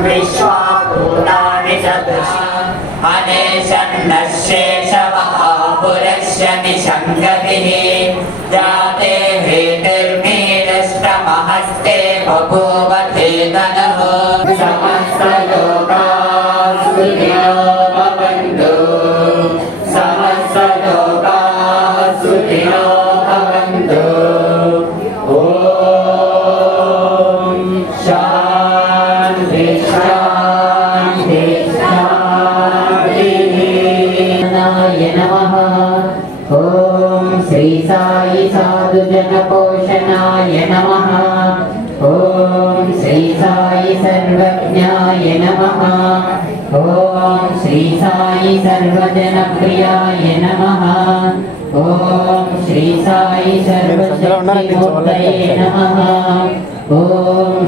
विश्वाभूतानि अनेशन्नशेषवहापुरस्य निशङ्गतिः जाते हेतिर्मीडष्टमहस्ते बभूव चेतनः समस्तलोकाः सुखिनो भवन्तु समस्तलोकाः सुखिनो भवन्तु ॐ शान्ति शान्ति शान्तिः नमः ॐ श्री साई साधु जन पोषणाय नमः ॐ श्री साई सर्वज्ञाय नमः ॐ श्री साई सर्वजनप्रियाय नमः ॐ श्री साई सर्वशक्तिमूर्तये नमः ॐ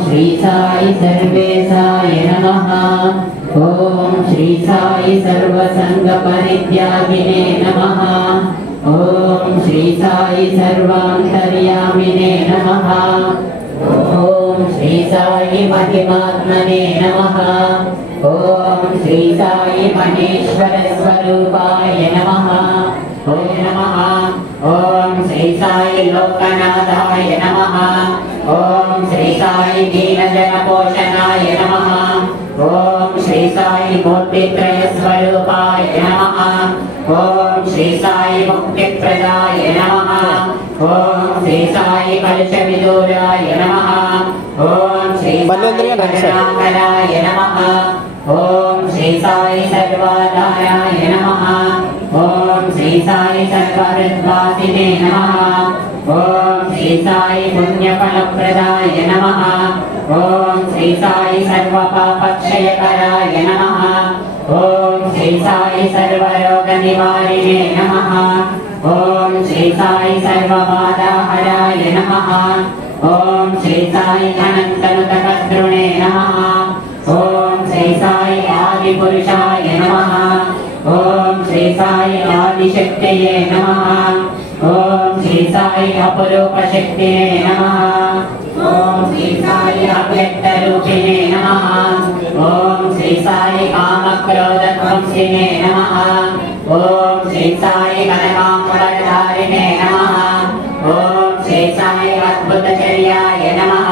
श्री साई सर्वेशाय नमः ॐ श्री साई सर्वसंगपरित्यागिने नमः ॐ श्री साई सर्वान्तर्यामिने नमः ॐ श्री साई महिमात्मने नमः ॐ श्री साई महेश्वर स्वरूपाय नमः ॐ नमः ॐ श्री साई लोकनाथाय नमः ॐ श्री साई दीनजनपोषणाय नमः ॐ श्री साई मूर्तित्रय स्वरूपाय नमः ॐ श्री साई मुक्तिप्रदाय नमः ॐ श्री साई कलशविदूराय नमः ॐ श्री करुणाकराय नमः ॐ श्री साई सर्वाधाराय नमः ॐ श्री साई सर्वहृद्वासिने नमः ॐ श्री साई पुण्यफलप्रदाय नमः ॐ श्री साई सर्वपापक्षयकराय नमः ॐ श्री साई सर्वरोगनिवारिणे नमः ॐ श्री साई सर्वबाधाहराय नमः ॐ श्री साई अनन्तनुतकद्रुणे नमः ॐ श्री साई आदिपुरुषाय नमः ॐ श्री साई आदिशक्तये नमः ॐ श्री साई अपरूपशक्तिने नमः ॐ श्री साई अव्यक्तरूपिणे नमः ॐ श्री साई कामक्रोधध्वंसिने नमः ॐ श्री साई कनकाम्बरधारिणे नमः ॐ श्री साई अद्भुतचर्याय नमः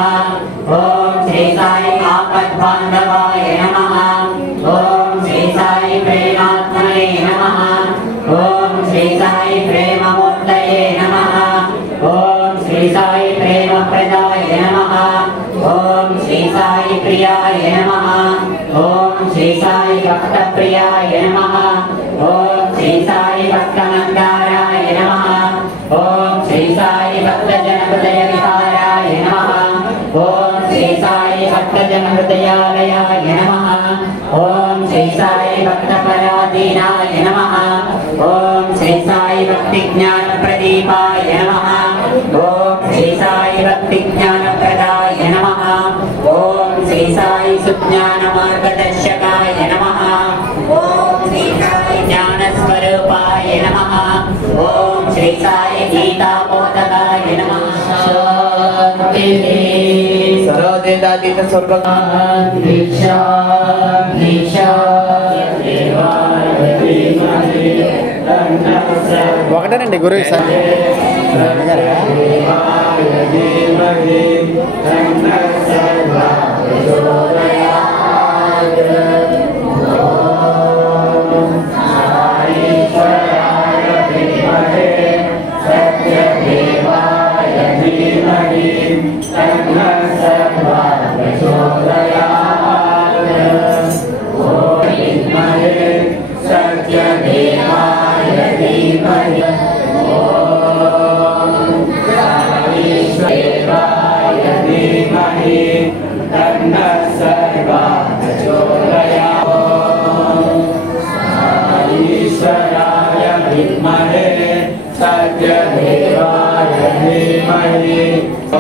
ॐ श्री साई आपद्बान्धवाय नमः ॐ श्री साई प्रेमात्मने नमः ॐ श्री साई प्रेममूर्तये नमः ॐ श्री साई प्रेमप्रदाय नमः ॐ श्री साई प्रियाय नमः ॐ श्री साई भक्तप्रियाय नमः ॐ श्री साई भक्तमन्दाराय नमः ॐ श्री साई भक्तजनहृदयविहाराय नमः ॐ श्री साई भक्तजनहृदयालयाय नमः ॐ श्री साई भक्तपराधीनाय नमः ॐ श्री साई भक्तिज्ञानप्रदीपाय नमः ॐ श्री साई भक्तिज्ञानप्रदाय नमः ॐ श्री साई सुज्ञानमार्गदर्शकाय नमः ॐ श्री साई ज्ञानस्वरूपाय नमः ॐ श्री साई गीताबोधकाय नमः शान्तिः सर्वदेदातीत ఒకటేనండి గురువు సార్ ॐ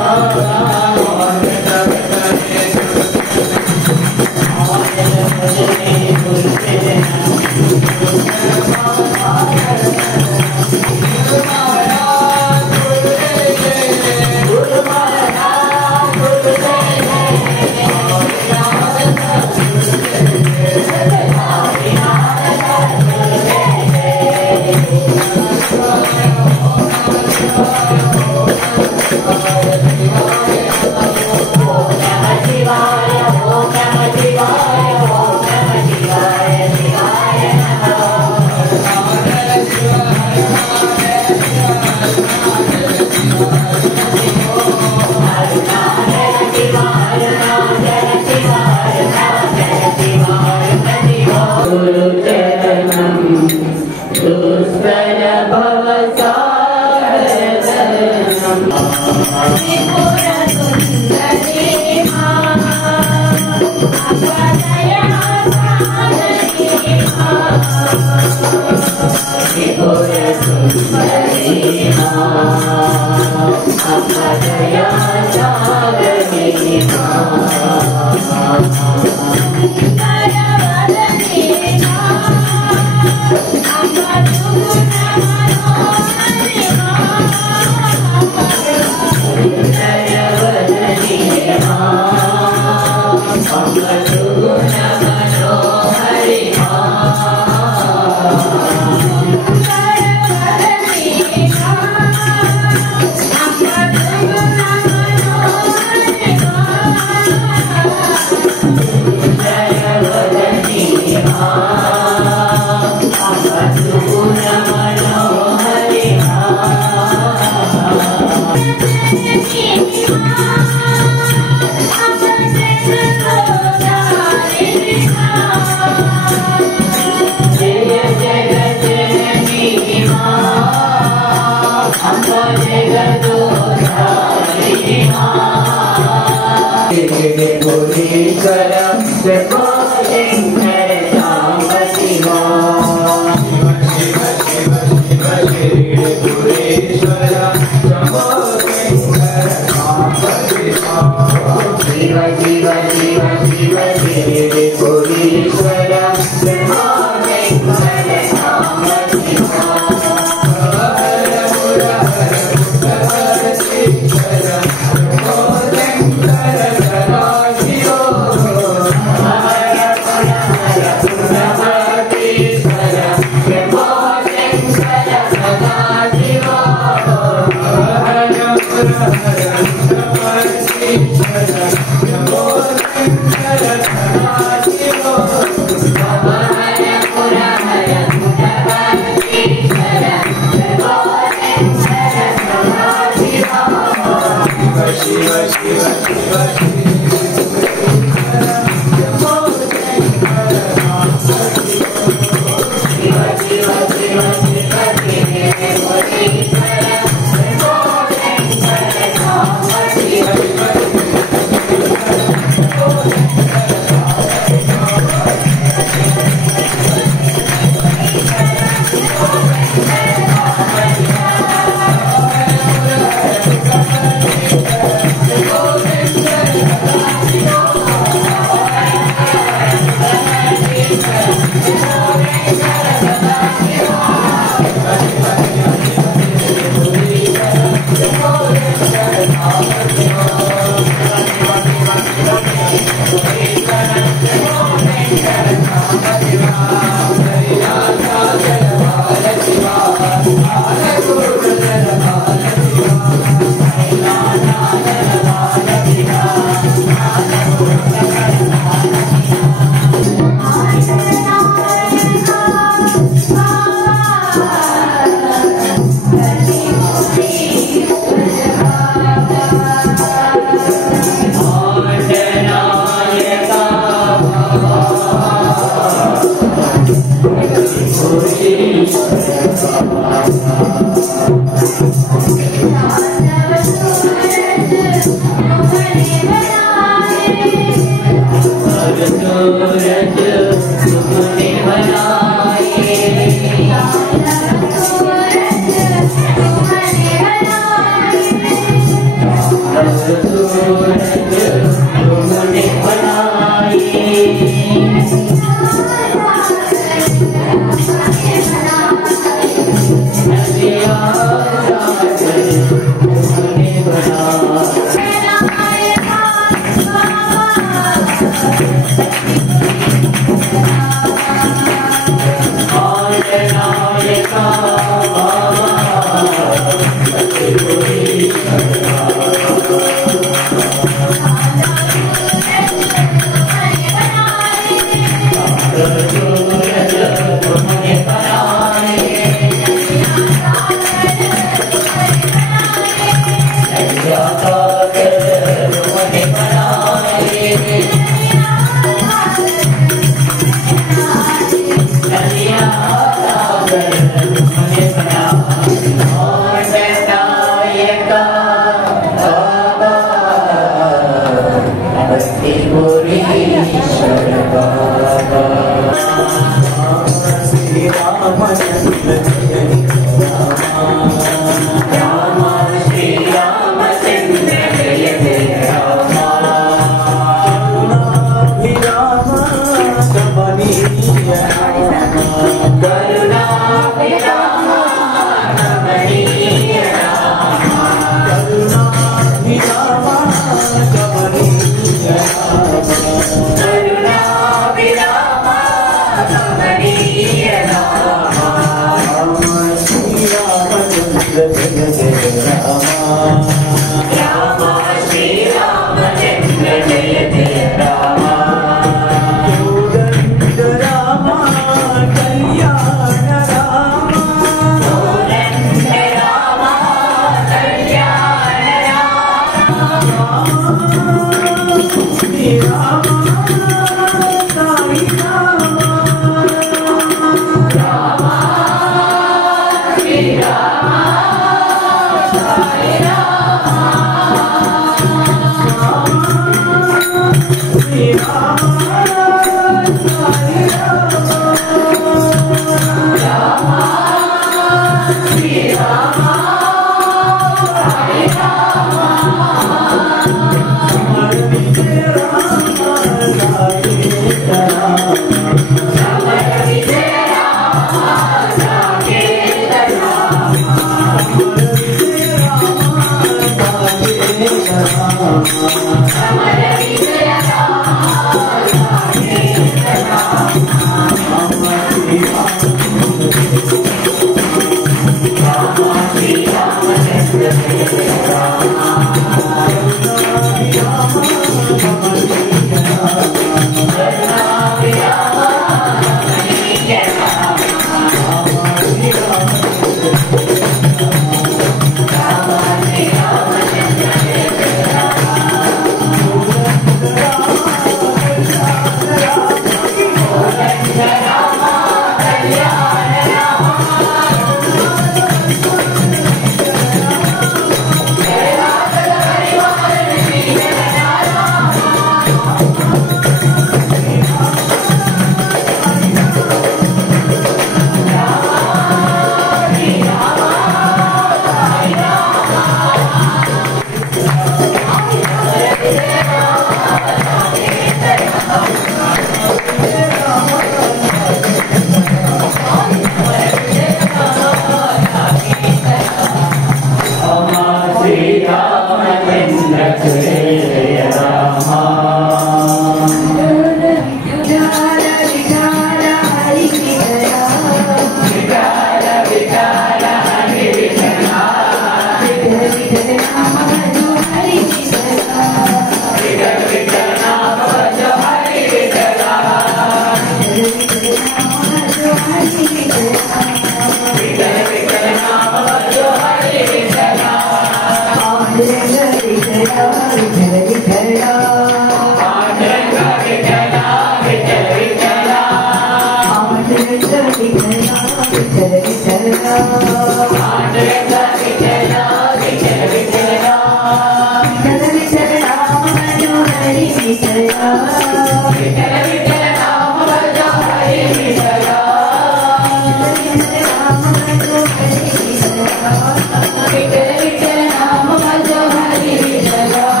Hare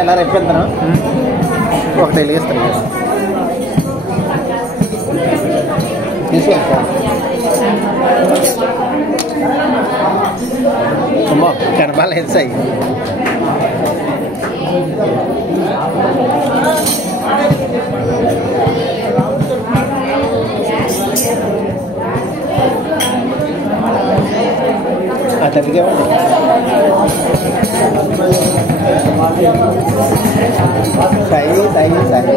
ఎలా రేపెళ్తాను ఒకటి వెలిగిస్తాను తీసుకెళ్తా అమ్మో కనపాలేదు సాయి అతడికే సాయి సాయి సాయి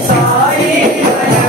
Sai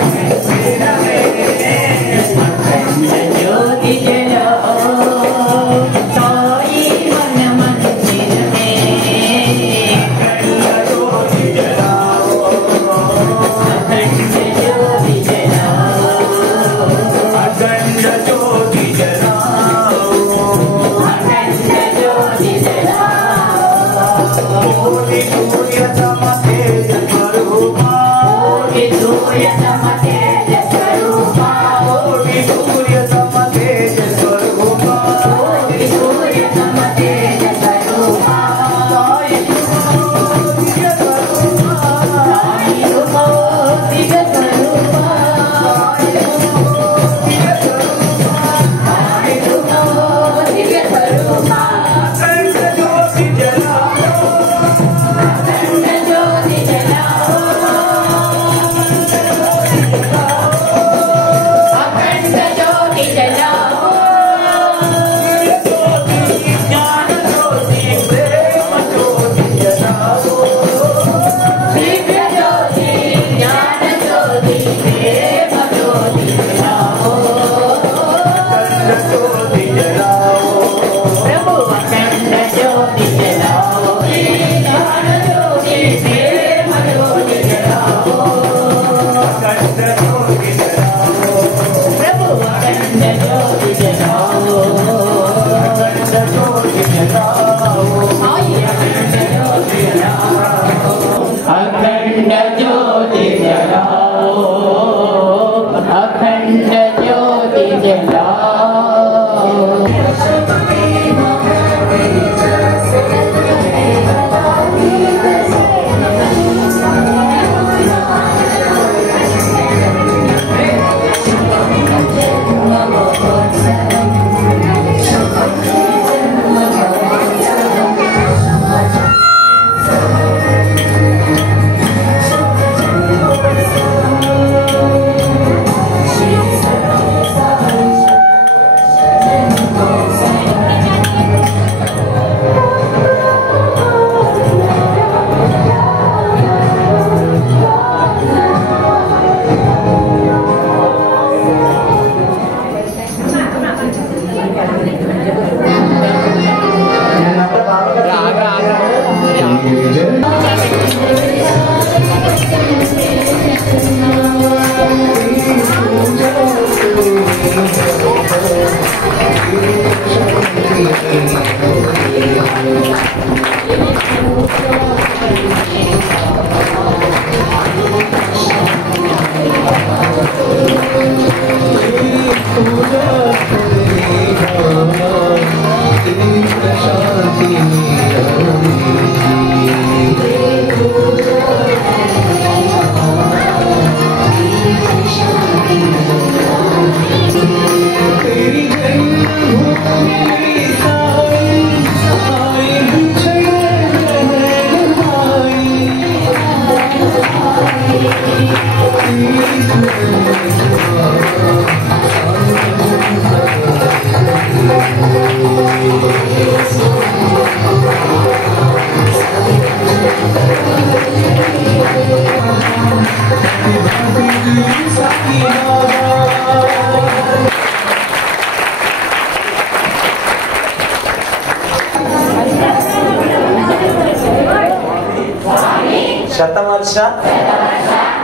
శతవర్ష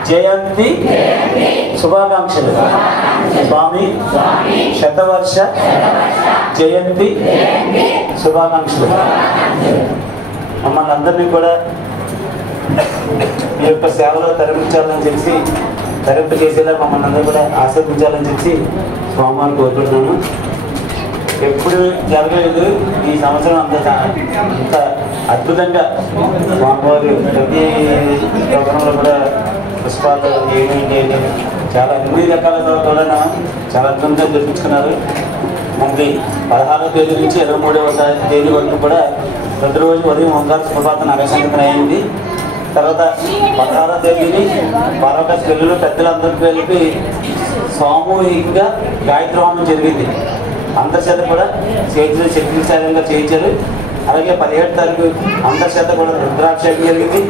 జయంతి శుభాకాంక్షలు. స్వామి శతవర్ష జయంతి శుభాకాంక్షలు. మమ్మల్ని అందరినీ కూడా ఈ యొక్క సేవలో తరింపు చేసేలా మమ్మల్ని అందరూ కూడా ఆశీర్వదించాలని చెప్పి స్వామివారిని కోరుకుంటున్నాను. ఎప్పుడు జరగలేదు ఈ సంవత్సరం అంత అద్భుతంగా స్వామివారు ప్రతి ప్రోగ్రాంలో కూడా పుష్పాలు ఏంటి చాలా అన్ని రకాల కూడా చాలా అద్భుతంగా జరిపించుకున్నారు. మనకి 16వ తేదీ నుంచి 23వ తేదీ వరకు కూడా ప్రతిరోజు ఉదయం ఓంకార సుప్రభాతం నరసంకరణ అయింది. తర్వాత 16వ తేదీని పరోటస్ పిల్లలు పెద్దలందరికీ వెళ్ళి సామూహికంగా గాయత్రి హోమం జరిగింది. అందరి చేత కూడా శక్తిశాలంగా చేయించారు. అలాగే 17వ తారీఖు అందరి చేత కూడా రుద్రాభిషేకం జరిగింది.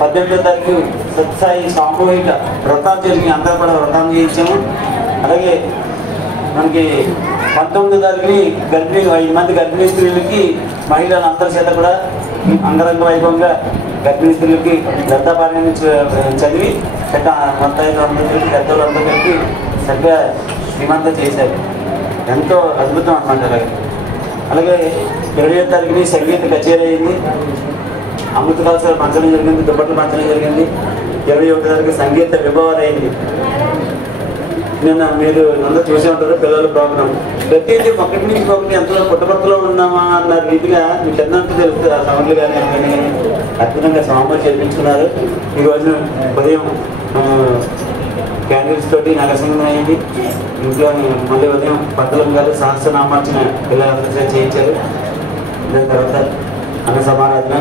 18వ తారీఖు సత్సాయి సామూహిక వ్రతాలు జరిగి అందరూ కూడా వ్రతం చేయించాము. అలాగే మనకి 19వ తారీఖుని 5 మంది గర్భిణీ స్త్రీలకి మహిళలు అందరి చేత కూడా అంగరంగ వైభవంగా గర్భిణీ స్త్రీలకి గ్రంథపారాయణ చదివి మొత్తం పెద్దలు అందరూ కలిపి సరిగ్గా శ్రీమంతం చేశారు. ఎంతో అద్భుతం అన్నమాట. అలాగే 20వ తారీఖుని సంగీత కచేరీ అయింది. అమృత కలశాలు పంచడం జరిగింది, దుప్పట్లు పంచడం జరిగింది. 21వ తారీఖు సంగీత విభావాలు అయింది. నిన్న మీరు అందరూ చూసే ఉంటారు పిల్లల ప్రోగ్రామ్. ప్రతిదీ ఒకటి నుంచి ఒకటి ఎంతలో పుట్టపర్తిలో ఉన్నామా అన్న రీతిగా మీకు ఎంతంటే తెలుస్తుంది. ఆ సౌండ్లు కానీ అవన్నీ కానీ అద్భుతంగా స్వాములు చేయించుకున్నారు. ఈరోజు ఉదయం క్యాండిల్స్ తోటి నరసింహం అయింది. ఇంట్లో మళ్ళీ ఉదయం పద్దలం గారు సహస్రనామార్చన పిల్లలందరూ చేయించారు. దాని తర్వాత అన్న సమారాధన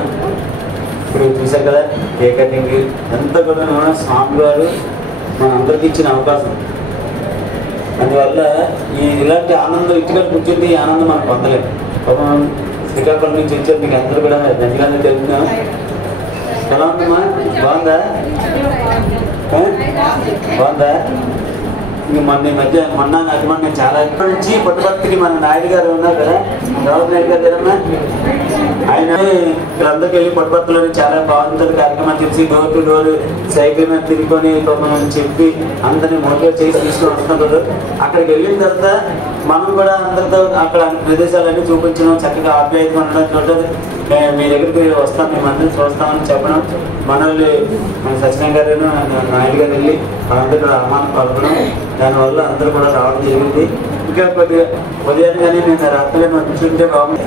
ఇప్పుడు చూశారు కదా, కేక్ కటింగ్ అంతా కూడా స్వామి గారు మన అందరికి ఇచ్చిన అవకాశం. అందువల్ల ఇలాంటి ఆనందం ఇంటికి కూర్చుంటే ఈ ఆనందం మనం పొందలేము. పాపం శ్రీకాకుళం నుంచి వచ్చారు, మీకు అందరూ కూడా ధన్యవాదాలు తెలుపుతున్నాం. ఎలా ఉందమ్మా? బాగుందా? బాగుందా? ఇంక మొన్న అటువంటి నేను చాలా నుంచి పుట్టపర్తికి మన నాయుడు గారు ఉన్నారు కదా, రావు నాయుడు గారు కదమ్మా, ఆయన వీళ్ళందరికీ వెళ్ళి పుట్టపర్తిలోని చాలా బాగుంటుంది కార్యక్రమాలు చెప్పి డోర్ టు డోర్ సైకిల్ మీద తిరుగుకొని మనం చెప్పి అందరినీ మోటివేట్ చేసి తీసుకొని వస్తున్నారు. అక్కడికి వెళ్ళిన తర్వాత మనం కూడా అందరితో అక్కడ ప్రదేశాలన్నీ చూపించడం, చక్కగా ఆప్యాయంగా ఉండడం, చూడడం, మీ దగ్గరికి వస్తాం, మేము అందరినీ చూస్తామని చెప్పడం, మనల్ని మన సత్యనారాయణ గారు నాయుడు గారు వెళ్ళి అందరూ ఆహ్వానం పలకడం, దానివల్ల అందరూ కూడా రావడం జరిగింది. ఇంకా కొద్దిగా ఉదయాన్నే నేను రాత్రి చూస్తుంటే బాగుంది.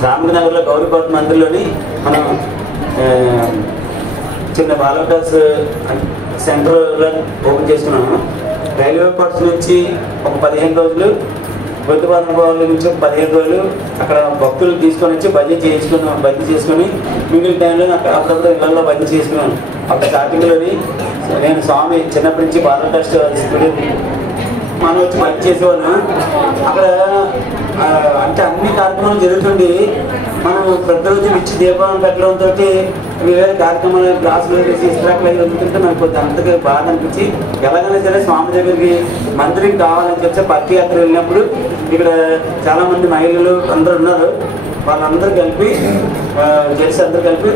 శ్రామికనగర్లో గౌరీకోట మందిర్లోని మనం చిన్న బాలకాస్ సెంటర్లో ఓపెన్ చేసుకున్నాము. రైల్వే కోర్స్ నుంచి ఒక 15 రోజులు, బొద్దుపాలెం నుంచి ఒక 15 రోజులు అక్కడ భక్తులు తీసుకొని వచ్చి బదిలీ చేసుకొని మిగిలిన టైంలో అప్పుడప్పుడు ఇళ్లలో బదిలీ చేసుకున్నాను. అక్కడ స్టార్టింగ్లోని నేను స్వామి చిన్నప్పటి నుంచి బాల ట్రస్ట్ స్టూడెంట్ మనం వచ్చి పని చేసేవాళ్ళం. అక్కడ అంటే అన్ని కార్యక్రమాలు జరుగుతుంది. మనం ప్రతిరోజు ఇచ్చి దీపావళి పెట్టడంతో వేరే కార్యక్రమాలు గ్లాసులు వేసి ఇస్త్రాకులు అవి జరుగుతుంటే నాకు కొంచెం అంతగా బాధ అనిపించి ఎలాగైనా సరే స్వామి దగ్గరికి మందిరికి కావాలని చెప్పి పత్తి యాత్ర వెళ్ళినప్పుడు ఇక్కడ చాలామంది మహిళలు అందరూ ఉన్నారు. వాళ్ళందరూ కలిపి జెంట్స్ అందరూ కలిపి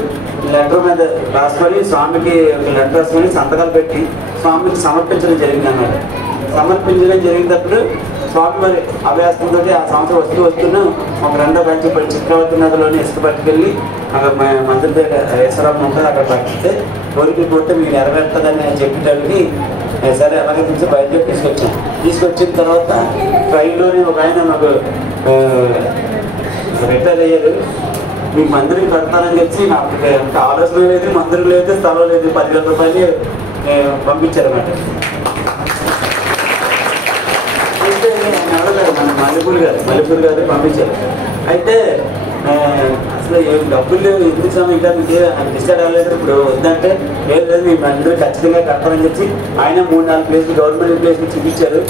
లెటర్ మీద రాసుకొని స్వామికి లెటర్ రాసుకొని సంతకాలు పెట్టి స్వామికి సమర్పించడం జరిగింది అన్నమాట. సమర్పించడం జరిగినప్పుడు స్వామి మరి అభ్యాసంతో ఆ సంవత్సరం వస్తూనే ఒక 2వ బ్యాచ్ చిత్రవతి నదిలోని ఇసుక పట్టుకెళ్ళి అక్కడ మంత్రి దగ్గర ఈశ్వరం ఉంటుంది, అక్కడ పట్టిస్తే కోరికలు పోతే మీరు నెరవేరుతుందని చెప్పేటానికి సరే అలాగే తీసి బయలుదేరి తీసుకొచ్చిన తర్వాత ట్రైన్లోని ఒక ఆయన నాకు రిటైర్ అయ్యారు. మీకు మందిరికి పెడతానని చెప్పి నాకు ఆలోచన లేదు, మందిరం లేదు, స్థలం లేదు, 10,000 రూపాయలు పంపించారన్నమాట. అయితే మన మల్లెపూర్ గారు పంపించారు. అయితే అసలు డబ్బులు ఎందుకు సమయం ఇంకా మీకు డిసైడ్ అవ్వలేదు, ఇప్పుడు వద్దంటే లేదు మీ మందిరం ఖచ్చితంగా కట్టాలని చెప్పి ఆయన 3-4 ప్లేసులు గవర్నమెంట్ ప్లేసులు చూపించారు.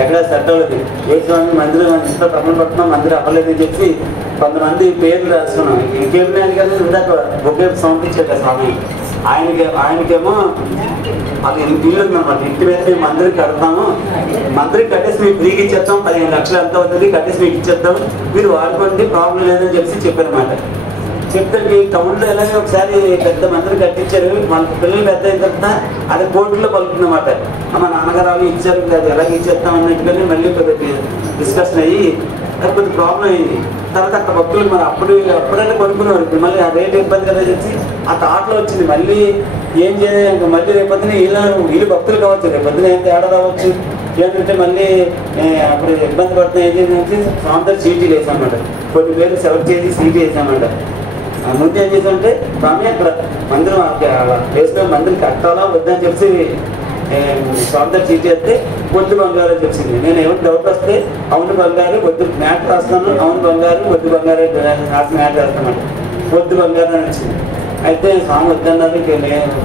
ఎక్కడ సెట్ అవ్వలేదు. ఏ స్వామి మందిరం ఇంట్లో తప్పని పడుతున్నాం, మందిరం అవ్వలేదని చెప్పి కొంతమంది పేర్లు రాసుకున్నాం. ఇంకేం లేదు కానీ ఇందాక ఒకే సమర్పించారు స్వామి. ఆయనకేమో అది ఇల్లు ఉందన్నమాట. ఇంటి మీద మేము మందిరం కడతాము, మందిరం కట్టేసి మీకు ఫ్రీగా ఇచ్చేస్తాం, 15 లక్షలు ఎంత అవుతుంది కట్టేసి మీకు ఇచ్చేస్తాం, మీరు వాడుకోండి ప్రాబ్లం లేదని చెప్పి చెప్పారన్నమాట. చెప్తే టౌన్లో ఎలాగే ఒకసారి పెద్ద మందిరం కట్టించారు. మన పిల్లలు పెద్ద అయిన తర్వాత అది కోర్టులో పలుకుతుందన్నమాట. మా నాన్నగారు ఇచ్చారు అది ఎలాగ ఇచ్చేస్తాం అన్నట్టుగానే మళ్ళీ కొద్దిగా డిస్కషన్ అయ్యి అది కొద్దిగా ప్రాబ్లం అయింది. తర్వాత అక్కడ భక్తులు మరి అప్పుడైనా కొనుక్కునేవారు. ఇప్పుడు మళ్ళీ ఆ రేట్ ఇబ్బంది కదా చెప్పి ఆ థాట్లో వచ్చింది. మళ్ళీ ఏం చేయాలి, మళ్ళీ రేపొద్దున వీళ్ళు భక్తులు కావచ్చు, రేపొద్దున ఏం తేడా రావచ్చు ఏంటంటే మళ్ళీ అప్పుడు ఇబ్బంది పడుతున్నాయి. ఏం చేసి స్వామి సీటీలు వేసామన్నమాట. కొన్ని పేర్లు సెలెక్ట్ చేసి సీటీ వేసామన్నమాట. ముందు ఏం చేసామంటే స్వామి అక్కడ మందిరం ప్లేస్లో మందిరం కట్టాలా వద్దని చెప్పి స్వామి సీటీ వేస్తే వద్దు బంగారు అని చెప్పింది. నేను ఏమైనా డౌట్ వస్తే అవును బంగారు వద్దు మ్యాట్ రాస్తాను, అవును బంగారు వద్దు బంగారు రాసి మ్యాట్ రాస్తాను, వద్దు బంగారు అని వచ్చింది. అయితే స్వామి వద్దన్నారు.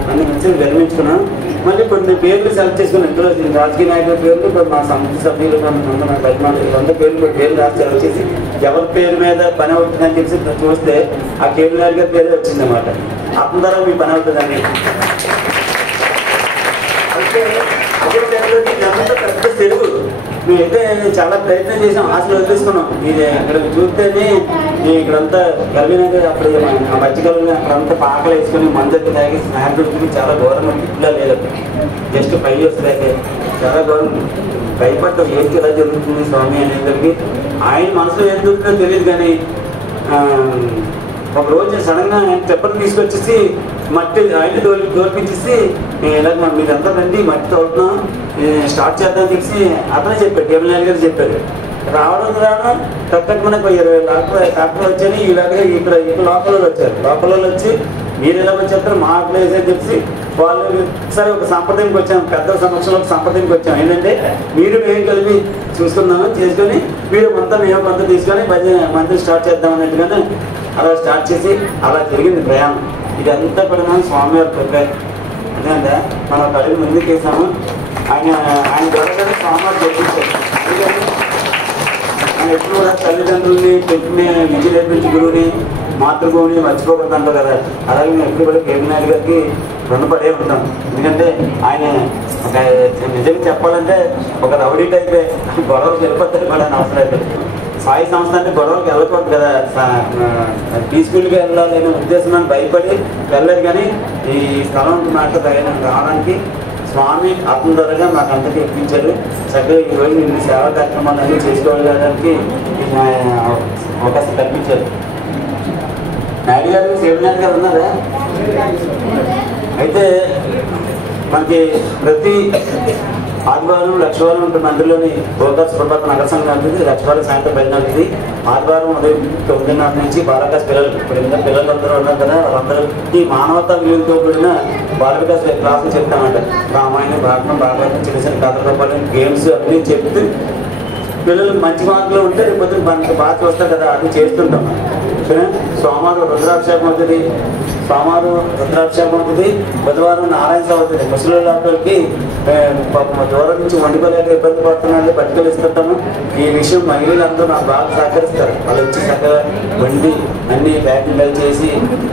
అన్ని మంచిగా విరమించుకున్నాను. మళ్ళీ కొన్ని పేర్లు సెలెక్ట్ చేసుకున్నాను. ఇందులో రాజకీయ నాయకుల పేర్లు, మా సమితి సభ్యులు, మన బయట పేర్లు రాసి సెలెక్ట్ చేసి ఎవరి పేరు మీద పని అవుతుందని చెప్పి చూస్తే ఆ కేబుల్ నాయుడు గారి పేరే వచ్చిందన్నమాట. అతని ద్వారా మీ పని అవుతుందని. అయితే అదే టైంలో ఇదంతా పెద్ద తెలుగు మేమైతే చాలా ప్రయత్నం చేసాం, ఆశలు వదిలేసుకున్నాం. ఇది ఇక్కడ చూస్తేనే ఇక్కడంతా కలిగినది. అప్పుడు ఆ మధ్యకాలంలో అక్కడంతా పాకలు వేసుకుని మందరికి తాగి స్నేహితుడికి చాలా ఘోరంగా ఇట్లా లేదు. జస్ట్ 5 years దాకా చాలా ఘోరం భయపడ్డాం. ఏంటి ఎలా జరుగుతుంది స్వామి అనేసరికి ఆయన మనసులో ఏం జరుగుతుందో తెలియదు. కానీ ఒక రోజు సడన్గా చెప్పలు తీసుకొచ్చేసి మట్టి ఆయన తోలిపించేసి ఇలాగ మీరంతా రండి మట్టి తోలుతున్నాం స్టార్ట్ చేద్దామని చెప్పి అతనే చెప్పాడు కేబుల్ నాయుడు గారు చెప్పారు. రావడం తప్పకుండా 20 డాక్టర్లు వచ్చారు. ఇలాగే ఇక్కడ లోకల్ వచ్చారు. లోకల్ వచ్చి మీరు ఎలా వచ్చేస్తారు మా ప్లేస్ అని చెప్పి వాళ్ళు సరే ఒక సంప్రదాయంకి వచ్చాం, పెద్ద సమక్షంలో ఒక సంప్రదాయంకి వచ్చాం. ఏంటంటే మీరు మేము కలిపి చూసుకుందాము చేసుకొని మీరు మొత్తం మేము కొంత తీసుకొని మంత్రి స్టార్ట్ చేద్దాం అన్నట్టుగానే అలా స్టార్ట్ చేసి అలా జరిగింది ప్రయాణం. ఇదంతా కూడా మనం స్వామివారి ప్రిపేర్ ఎందుకంటే మనం ఒక అడుగు ముందుకు వేసాము. ఆయన ద్వారా స్వామివారు చెప్పించారు. ఎందుకంటే ఆయన ఎప్పుడు కూడా తల్లిదండ్రుల్ని పెట్టిన విద్య నేర్పించి గురువుని మాతృభూమిని మర్చిపోకూడదు అంటారు కదా. అలాగే మేము ఎప్పుడు కూడా కేబుల్ నాయుడు గారికి రుణపడే ఉంటాం. ఎందుకంటే ఆయన ఒక నిజంగా చెప్పాలంటే ఒక రౌడీ టైపే, గొడవలు వెళ్ళిపోతారు కూడా అవసరం అయితే. సాయి సంస్థ అంటే గొడవలకు వెళ్ళకూడదు కదా, పీస్ఫుల్గా వెళ్ళాలి అనే ఉద్దేశం భయపడి వెళ్ళలేదు. కానీ ఈ స్థలం నాకు రావడానికి స్వామి అతని ద్వారా మాకు అంతటి ఇప్పించారు. చక్కగా ఈరోజు ఇన్ని సేవా కార్యక్రమాలు అన్నీ చేసుకోవడానికి అవకాశం కల్పించారు. నాయుడు గారు కేబుల్ నాయుడు గారు ఉన్నారా? అయితే మనకి ప్రతి ఆదివారం లక్షవారం ఉంటుంది. మందిలోని గోదావరి సుప్రభాత నగర సంఘం ఉంటుంది. లక్షవారం సాయంత్రం 10 అవుతుంది. ఆదివారం ఉదయం 9:30 నుంచి బాలవికాస్ పిల్లలు ఇప్పుడు ఇంకా పిల్లలందరూ ఉన్నారు కదా, వాళ్ళందరికీ మానవతా విలువలతో కూడిన బాలవికాస్ క్లాసులు చెప్తామంట. రామాయణం, భాగవతం, చిన్న చిన్న కథల రూపాయలు, గేమ్స్ అన్నీ చెప్తూ పిల్లలు మంచి మార్కులు ఉంటే రేపు మనకి బాగా చూస్తారు కదా, అది చేస్తుంటాం. సోమవారం రుద్రాభిషేకం అవుతుంది, బుధవారం నారాయణ సభ అవుతుంది. ముసలికి దూరం నుంచి వండుకోలేక ఇబ్బంది పడుతున్నాడు, పట్టుకలు ఇస్తుంటాము. ఈ విషయం మహిళలందరూ నాకు బాగా సహకరిస్తారు. వాళ్ళు వచ్చి చక్కగా వండి అన్ని ప్యాకింగ్ చేసి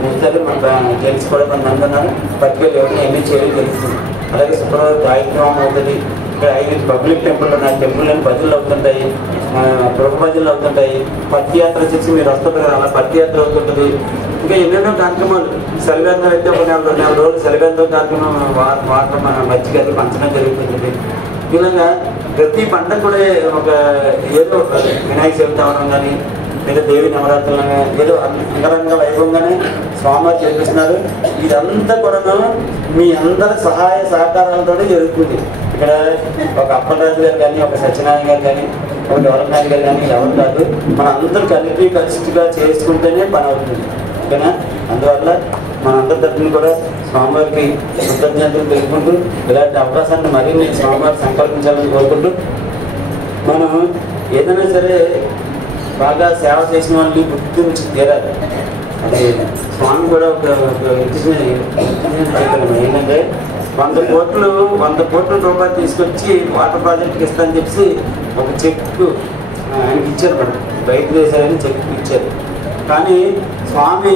ఇస్తారు. మన జెంట్స్ కూడా కొంతమంది ఉన్నారు, పట్టుకలు ఎవరిని అన్నీ చేయడం జరుగుతుంది. అలాగే శుక్రవారం కార్యక్రమం అవుతుంది. ఇక్కడ 5 పబ్లిక్ టెంపుల్ ఉన్నాయి. టెంపుల్లోని భజనలు అవుతుంటాయి, గృహ భజనలు అవుతుంటాయి. పత్తి యాత్ర చేసి మీరు వస్తుంటారు కదా, అలా పత్తి యాత్ర అవుతుంటుంది. ఇంకా ఎన్నెన్నో కార్యక్రమాలు. సెలవేంద్రం అయితే ఒక 4 రోజులు సెలవేంద్రం కార్యక్రమం వాటర్ మజ్జిగ అది పంచడం జరుగుతుంది. ఇలాగా ప్రతి పండుగ కూడా ఒక ఏదో వినాయక చవితి అవడం కానీ లేదా దేవి నవరాత్రులు ఏదో అంగరంగ వైభవంగానే స్వామివారు చేపిస్తున్నారు. ఇదంతా కూడా మీ అందరి సహాయ సహకారాలతో జరుగుతుంది. ఇక్కడ ఒక అప్పలరాజు గారు కానీ, ఒక సత్యనారాయణ గారు కానీ, ఒక డెవలప్మెంట్ గారు కానీ ఎవరు కాదు, మన అందరూ కలిసిగా చేసుకుంటేనే పని అవుతుంది. ఓకేనా? అందువల్ల మనందరి తరఫున కూడా స్వామివారికి కృతజ్ఞతలు తెలుపుకుంటూ ఇలాంటి అవకాశాన్ని మరిన్ని స్వామివారి సంకల్పించాలని కోరుకుంటూ మనం ఏదైనా సరే బాగా సేవ చేసిన వాళ్ళని గుర్తించి తీరాలి. అది స్వామి కూడా ఒక ఏంటంటే 100 కోట్ల రూపాయలు తీసుకొచ్చి వాటర్ ప్రాజెక్ట్కి ఇస్తానని చెప్పి ఒక చెక్ ఆయనకి ఇచ్చారు. మేడం బయట చేశారని చెక్ ఇచ్చారు. కానీ స్వామి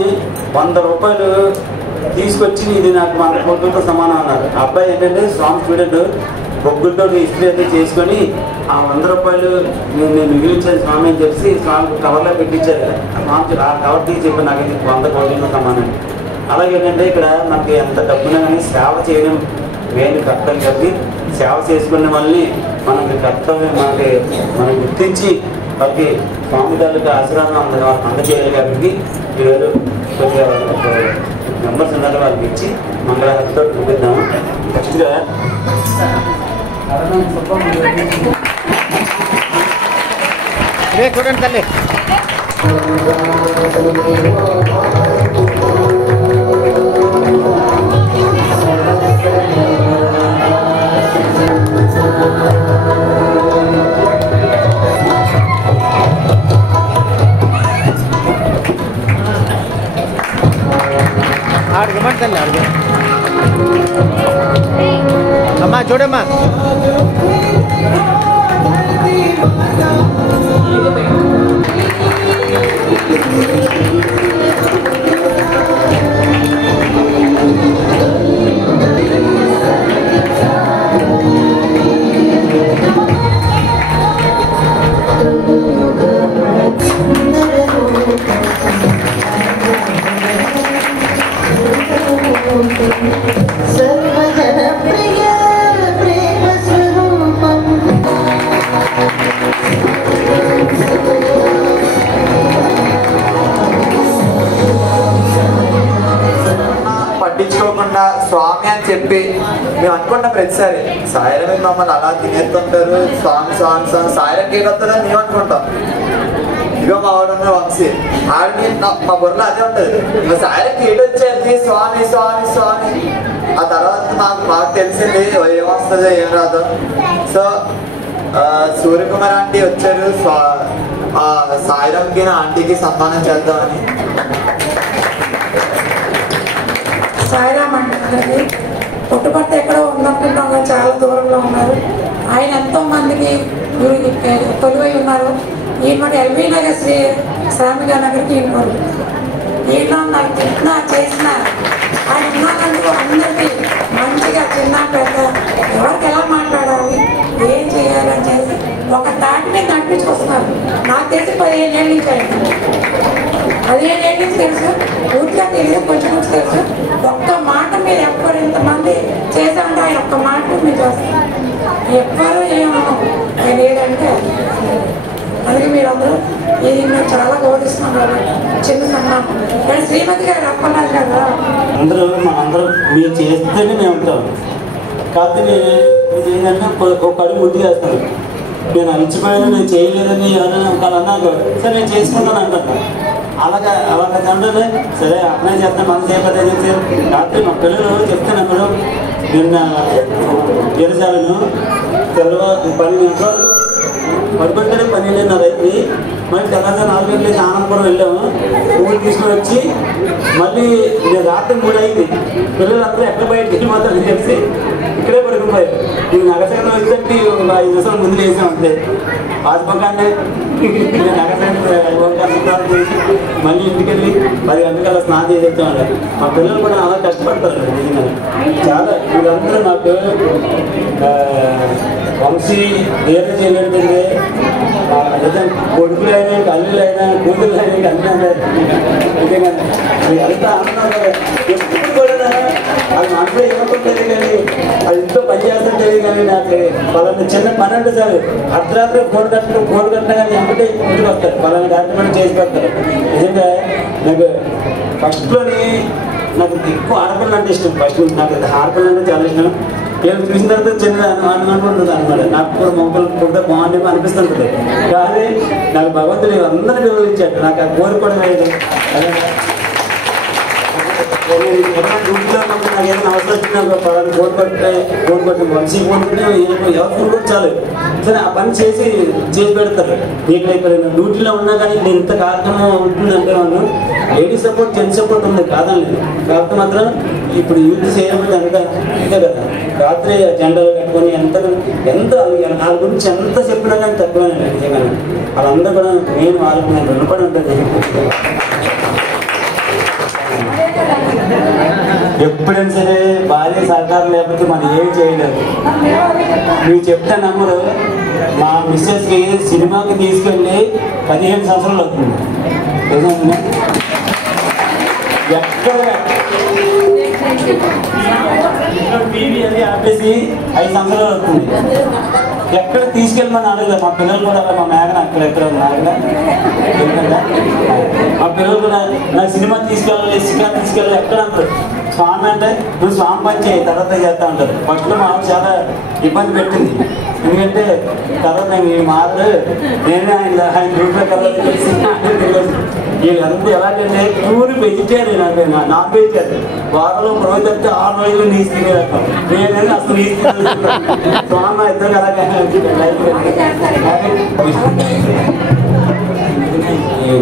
100 రూపాయలు తీసుకొచ్చి ఇది నాకు 100 కోట్లతో సమానం అన్నారు. ఆ అబ్బాయి ఏంటంటే స్వామి స్టూడెంట్ బొగ్గులతో ఇస్త్రీ అయితే చేసుకొని ఆ 100 రూపాయలు నేను మిగిలించాను స్వామి అని చెప్పి స్వామి కవర్లో పెట్టించారు. స్వామి ఆ కవర్ తీసి చెప్పి నాకు 100 కోట్లతో సమానం. అలాగే ఏంటంటే ఇక్కడ మనకి ఎంత డబ్బునా కానీ సేవ చేయడం మెయిన్ కర్తవ్యం కాబట్టి సేవ చేసుకునే వాళ్ళని మనకి కర్తవ్యం మనం గుర్తించి వాళ్ళకి స్వామి తాలూకా ఆశీర్వాదం అందజేయాలి. కాబట్టి ఈరోజు కొద్దిగా మెంబర్స్ ఉన్నారు, వాళ్ళకి ఇచ్చి మంగళహారతితో చూపిద్దాము. ఫస్ట్గా చూడండి తల్లి. ఆడుకోమంటే తల్లి ఆడుకో అమ్మా, చూడమ్మా. सर्वजन प्रिय प्रेम చెప్పి మేము అనుకుంటాం ప్రతిసారి సాయిరాం మమ్మల్ని అలా తినేస్తుంటారు, song song song Sairam cake వస్తుందని మేము అనుకుంటాం. ఇదిగో మా వాడు ఉన్న వంశీ ఆడికి మా బుర్రలో అదే ఉంటుంది, ఇంకా సాయిరాం కేక్ వచ్చేది స్వామి స్వామి స్వామి. ఆ తర్వాత మాకు తెలిసింది ఏమొస్తుందో ఏం రాదు. సో సూర్యకుమార్ ఆంటీ వచ్చారు, సాయిరాంకి ఆంటీకి సన్మానం చేద్దామని. సాయిరామ్ అంటే పుట్టుపట్టు ఎక్కడో ఉందనుకుంటాం కానీ చాలా దూరంలో ఉన్నారు. ఆయన ఎంతో మందికి తొలివై ఉన్నారు. ఈయన మాట ఎల్బీ నగర్ శ్రీ శ్రామిక నగర్కి ఈయన ఈయన నాకు తిన్నా చేసిన ఆయన ఉన్నానంటూ అందరికీ మంచిగా చిన్న పెద్ద ఎవరికి ఎలా మాట్లాడాలి ఏం చేయాలని చేసి ఒక తాటిని నడిపించుకొస్తున్నారు. నాకు తెలిసి 15 ఏళ్ళ నుంచి ఆయన 15 ఏళ్ళ నుంచి తెలుసు, పూర్తిగా తెలియదు, కొంచెం కొంచెం తెలుసు. ఒక్క మాట మీరు ఎవ్వరు ఇంతమంది చేశారంటే ఆయన ఒక్క మాట మీరు చేస్తారు, ఎవ్వరు ఏమను నేను ఏదంటే అందుకే మీరందరూ ఇది మేము చాలా గౌరవిస్తున్నాం కాబట్టి చిన్న సన్మానం. నేను శ్రీమతి గారు అప్పన్నారు కదా, మనందరూ మీరు చేస్తేనే మేము ఉంటాం. కాకపోతే నేను ఏంటంటే ఒక అడుగు ముందుకు వేస్తాను. నేను అలిచిపోయాను, నేను చేయలేదని ఎవరైనా ఒకళ్ళు అన్నాక సరే నేను చేసుకుంటాను అంటాను. అలాగా తండ్రి సరే అప్లై చేస్తాను మనం చేయకపోతే రాత్రి మా పిల్లలు చెప్తాను మేడం నిన్న ఎరసాలను తెల్లవారు 12 గంటలు పడుకుంటేనే 12:30 అయింది. మళ్ళీ తెల్లవారు 4 గంటలకి ఆనందపురం వెళ్ళాము, ఊరు తీసుకుని వచ్చి మళ్ళీ నేను రాత్రి 3 అయింది. పిల్లలందరూ ఎక్కడ బయటకు వెళ్ళిపోతారని చెప్పి ఇక్కడే పడుకుపోయారు. నేను నగరసంలో వచ్చేసి 5 నిమిషాలు ముందు వేసాం అంతే. పాస్పకాన్ని నగరసంలో చేసి మళ్ళీ ఇంటికి వెళ్ళి 10 గంటలకల్లా స్నానం చేసి వచ్చామండి. మా పిల్లలు కూడా అలా కష్టపడతారు నిజంగా చాలా. వీళ్ళందరూ నాకు వంశీ ఏదో చేయలేదంటే కొడుకులైనా అల్లులైనా కూతుళ్ళైనా అన్నీ నిజంగా ఎంత ఆనందం కదా. ఎప్పుడు కూడా అది మనసులో ఏమవుతుంటుంది కానీ అది ఇంట్లో పనిచేస్తుంటుంది. కానీ నాకు పలానా చిన్న పని అంటే సార్ అర్ధరాత్రి ఫోన్ కట్టినా కానీ ఎంబటే ఇంటికి వస్తారు, పలానా కార్యక్రమం చేసి పెడతారు. నిజంగా నాకు ఫస్ట్లోని నాకు ఎక్కువ ఆడపిల్ల అంటే ఇష్టం. ఫస్ట్ నాకు ఆడపిల్ల అంటే చాలా ఇష్టం. నేను చూసిన తర్వాత చిన్న అనుకుంటుంది అనమాట. నాకు కూడా మొక్కలు పుట్ట బాగుంది అనిపిస్తుంటుంది. కానీ నాకు భగవంతుడు అందరినీ పిల్లలు ఇచ్చాడు. నాకు ఆ కోరిక కూడా లేదు. డ్యూటీలో నాకు ఏదైనా అవసరం వచ్చినా పలానా ఫోన్ కొట్టి వంశీ ఫోన్ కొట్టి ఎవరు ఫోన్ కొట్టి చాలు సరే ఆ పని చేసి పెడతారు. నీకు ఇక్కడ డ్యూటీలో ఉన్నా కానీ ఇప్పుడు ఇంత కార్యక్రమం ఉంటుందంటే మనం లేడీ సపోర్ట్ జెంట్స్ సపోర్ట్ ఉంది కాదండి. కాకపోతే మాత్రం ఇప్పుడు యూత్ చేయడం అంతే కదా. రాత్రి జెండాలు కట్టుకొని ఎంత వాళ్ళ గురించి ఎంత చెప్పినా కానీ తక్కువేనండి నిజంగా. వాళ్ళందరూ కూడా నేను వాళ్ళకి నేను రుణపడి ఉంటుంది. ఎప్పుడైనా సరే భార్య సహకారం లేకపోతే మనం ఏం చేయలేదు. మీరు చెప్తే నమ్మరు, మా మిస్సెస్కి సినిమాకి తీసుకెళ్ళి 15 సంవత్సరాలు అవుతుంది. ఎక్కడ టీవీ అది ఆపేసి 5 సంవత్సరాలు అవుతుంది. ఎక్కడ తీసుకెళ్ళమని అడగలేదు. మా పిల్లలు కూడా మా మేఘన అక్కడెక్కడ మేఘన మా పిల్లలు కూడా నాకు సినిమా తీసుకెళ్ళాలి ఎక్కడ అంటారు. స్వామి అంటే నువ్వు స్వామి పని చేయి తర్వాత చేస్తా ఉంటారు. ఫస్ట్లో మా ఆవిడ చాలా ఇబ్బంది పెట్టింది. ఎందుకంటే తర్వాత నేను మారు నేనే ఆయన రూట్లో తర్వాత తెలిసి వీళ్ళంతా ఎలాగంటే ప్యూర్ వెజిటేరియన్ అంటే నాన్ వెజిటేరియన్. వారంలో రోజు చెప్తే 6 రోజులు నీసు తినేస్తాం. నేనైనా అసలు నీసు స్వామి ఇద్దరు అలాగే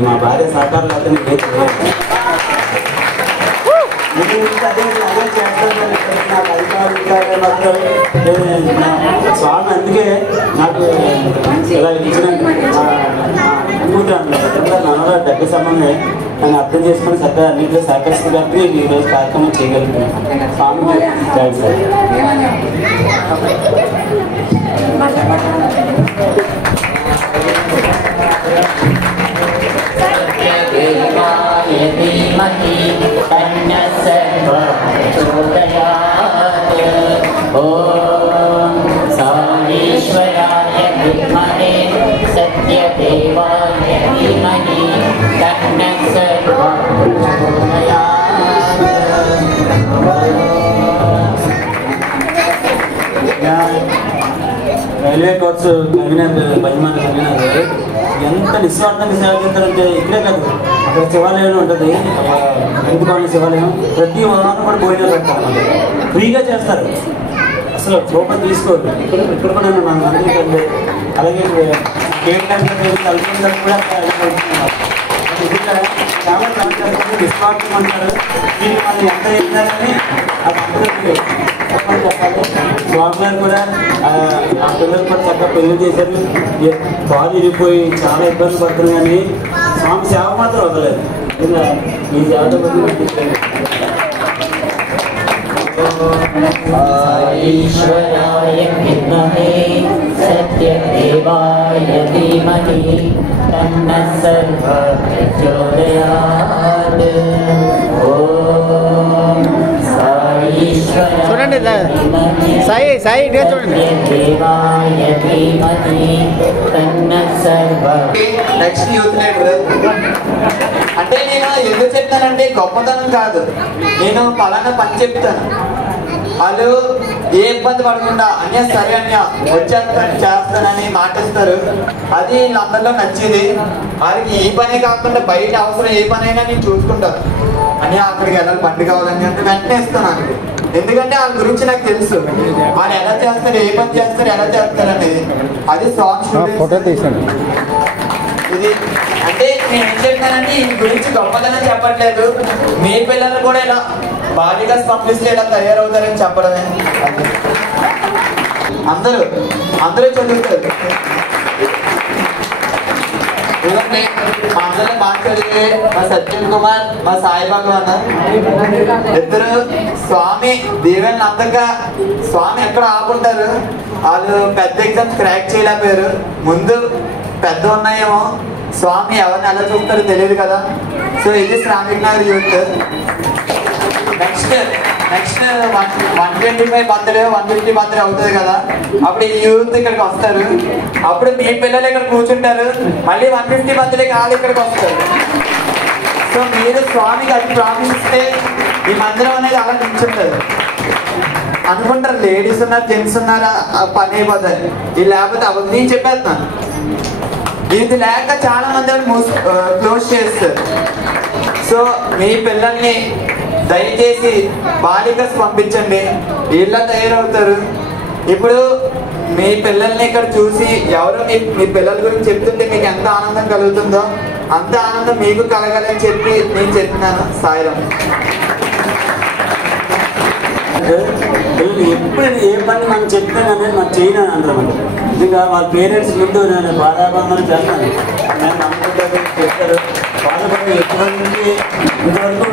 మా భార్య సహకారం లేకపోతే స్వామి అందుకే నాకు ఇలా ఇచ్చిన నాన్నగా దగ్గర సంబంధమే నేను అర్థం చేసుకుని చక్కగా అన్నింటిలో సహకరిస్తుంది కాబట్టి ఈరోజు కార్యక్రమం చేయగలుగుతున్నాను. స్వామి థ్యాంక్స్ సార్. सत्यदेवाय धीमहि तन्नः सर्वं प्रचोदयात्। రైల్వే కోర్సు కన్వీనర్ బజ్మాన్ కన్వీనర్ గారు ఎంత నిస్వార్థంగా సేవ చేస్తారంటే ఇక్కడే కాదు, అక్కడ శివాలయం ఉంటుంది, ఎందుకోవాలి శివాలయం, ప్రతి వారం కూడా భోజనం పెడతారు, ఫ్రీగా చేస్తారు, అసలు రూపాయి తీసుకోరు. ఇక్కడ కూడా మన మంత్రి అలాగే గేట్ కలుపుకుంటారు కూడా చాలా నిస్వార్థం అంటారు. దీన్ని వాళ్ళు ఎంత చేస్తారని చెప్పాలి. స్వామి గారు కూడా ఆ పిల్లలు కూడా చక్కగా పెళ్లి చేశారు, బాగా ఇరిగిపోయి చాలా ఇబ్బంది పడుతుంది, కానీ స్వామి సేవ మాత్రం వదలేదు. ఇలా ఈ సేవతో ఈశ్వరాయ విద్మహే సత్యదేవాయ ధీమహి తన్నః సర్వః ప్రచోదయాత్. ఓం చూడండి సాయి సాయి ఇటుగా చూడండి. దేవాయ ధీమహి తన్నః సర్వః. నెక్స్ట్ యూత్ లీడర్ అంటే నేను ఎందుకు చెప్తానంటే గొప్పతనం కాదు, నేను పలానా పని చెప్తాను, వాళ్ళు ఏ ఇబ్బంది పడకుండా అన్య సరే అన్య వచ్చేస్తాను చేస్తానని మాటిస్తారు. అది వీళ్ళందరిలో నచ్చేది. వాళ్ళకి ఈ పనే కాకుండా బయట అవసరం ఏ పని అయినా నేను చూసుకుంటాను అని అక్కడికి వెళ్ళాలి, బండి కావాలని అంటే వెంటనే ఇస్తాను అక్కడికి. ఎందుకంటే వాళ్ళ గురించి నాకు తెలుసు, వాళ్ళు ఎలా చేస్తారు, ఏ పని చేస్తారు, ఎలా చేస్తారు అనేది. అది సాంగ్ ఇది అంటే నేను ఏం చెప్తానంటే ఈ గురించి గొప్పదనం చెప్పట్లేదు, మీ పిల్లలు కూడా ఇలా బాలిగా పంపిస్తే ఇలా తయారవుతారని చెప్పడమే. అందరూ చదువుతారు. ఎందుకంటే మా అందరిలో బాగా చదివే మా సత్యం కుమార్, మా సాయి భగవాన్ ఇద్దరు స్వామి దీవెనలు అందగా స్వామి ఎక్కడ ఆపుంటారు. వాళ్ళు పెద్ద ఎగ్జామ్స్ క్రాక్ చేయలేకపోయారు, ముందు పెద్ద ఉన్నాయేమో, స్వామి ఎవరిని ఎలా చూస్తారో తెలియదు కదా. సో ఇది Shramik Nagar youth. Next 125 birthday 150 birthday అవుతుంది కదా, అప్పుడు ఈ యూత్ ఇక్కడికి వస్తారు, అప్పుడు మీ పిల్లలు ఇక్కడ కూర్చుంటారు, మళ్ళీ 150 బర్త్డే కాదు ఇక్కడికి వస్తారు. సో మీరు స్వామికి అది ప్రామిస్ ఇస్తే ఈ మందిరం అనేది అలా నిల్చుంటుంది. అనుకుంటారు లేడీస్ ఉన్నారు, జెంట్స్ ఉన్నారు, పని అయిపోతుంది, ఇది లేకపోతే అవ్వదు. నేను చెప్పేస్తున్నాను, ఇది లేక చాలా మంది క్లోజ్ చేస్తారు. సో మీ పిల్లల్ని దయచేసి బాలికస్ పంపించండి, వీళ్ళ తయారవుతారు. ఇప్పుడు మీ పిల్లల్ని ఇక్కడ చూసి ఎవరో మీ పిల్లల గురించి చెప్తుంటే మీకు ఎంత ఆనందం కలుగుతుందో అంత ఆనందం మీకు కలగాలని చెప్పి నేను చెప్తున్నాను. సాయిరాం. ఎప్పుడు ఏ పని మనం చెప్తాను అనేది మనం చేయను అంటారు. ఇంకా వాళ్ళ పేరెంట్స్ ముందు నేను బాధాబంధన చేస్తాను, నేను నమ్ముకుంటాను చెప్తారు. బాధపడి ఎటువంటి నుంచి ఇంతవరకు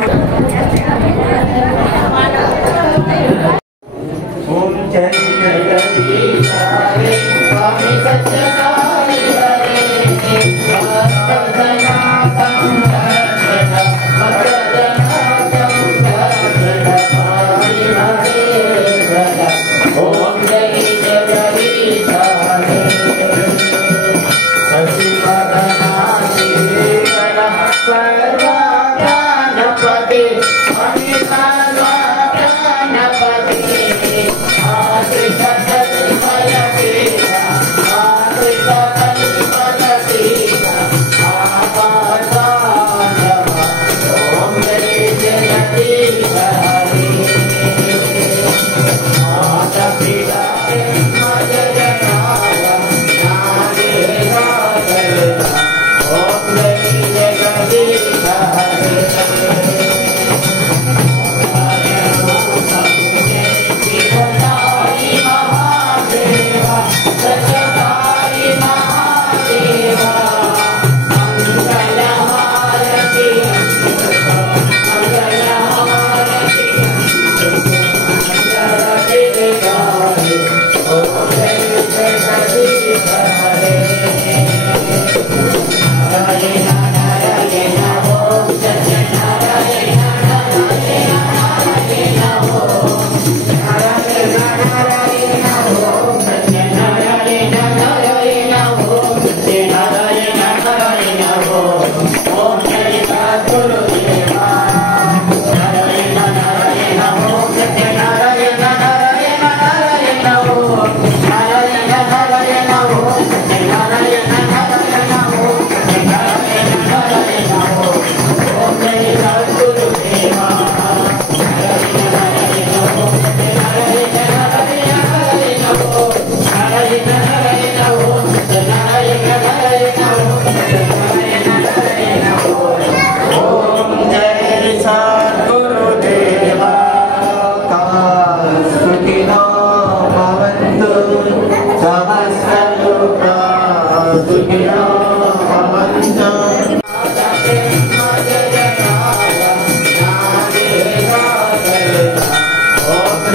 Narayana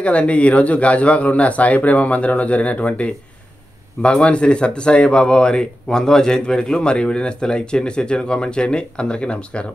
కదండి ఈరోజు గాజువాకలో ఉన్న సాయి ప్రేమ మందిరంలో జరిగినటువంటి భగవాన్ శ్రీ సత్యసాయి బాబా వారి 100వ జయంతి వేడుకలు. మరి వీడియోని లైక్ చేయండి, షేర్ చేయండి, కామెంట్ చేయండి. అందరికీ నమస్కారం.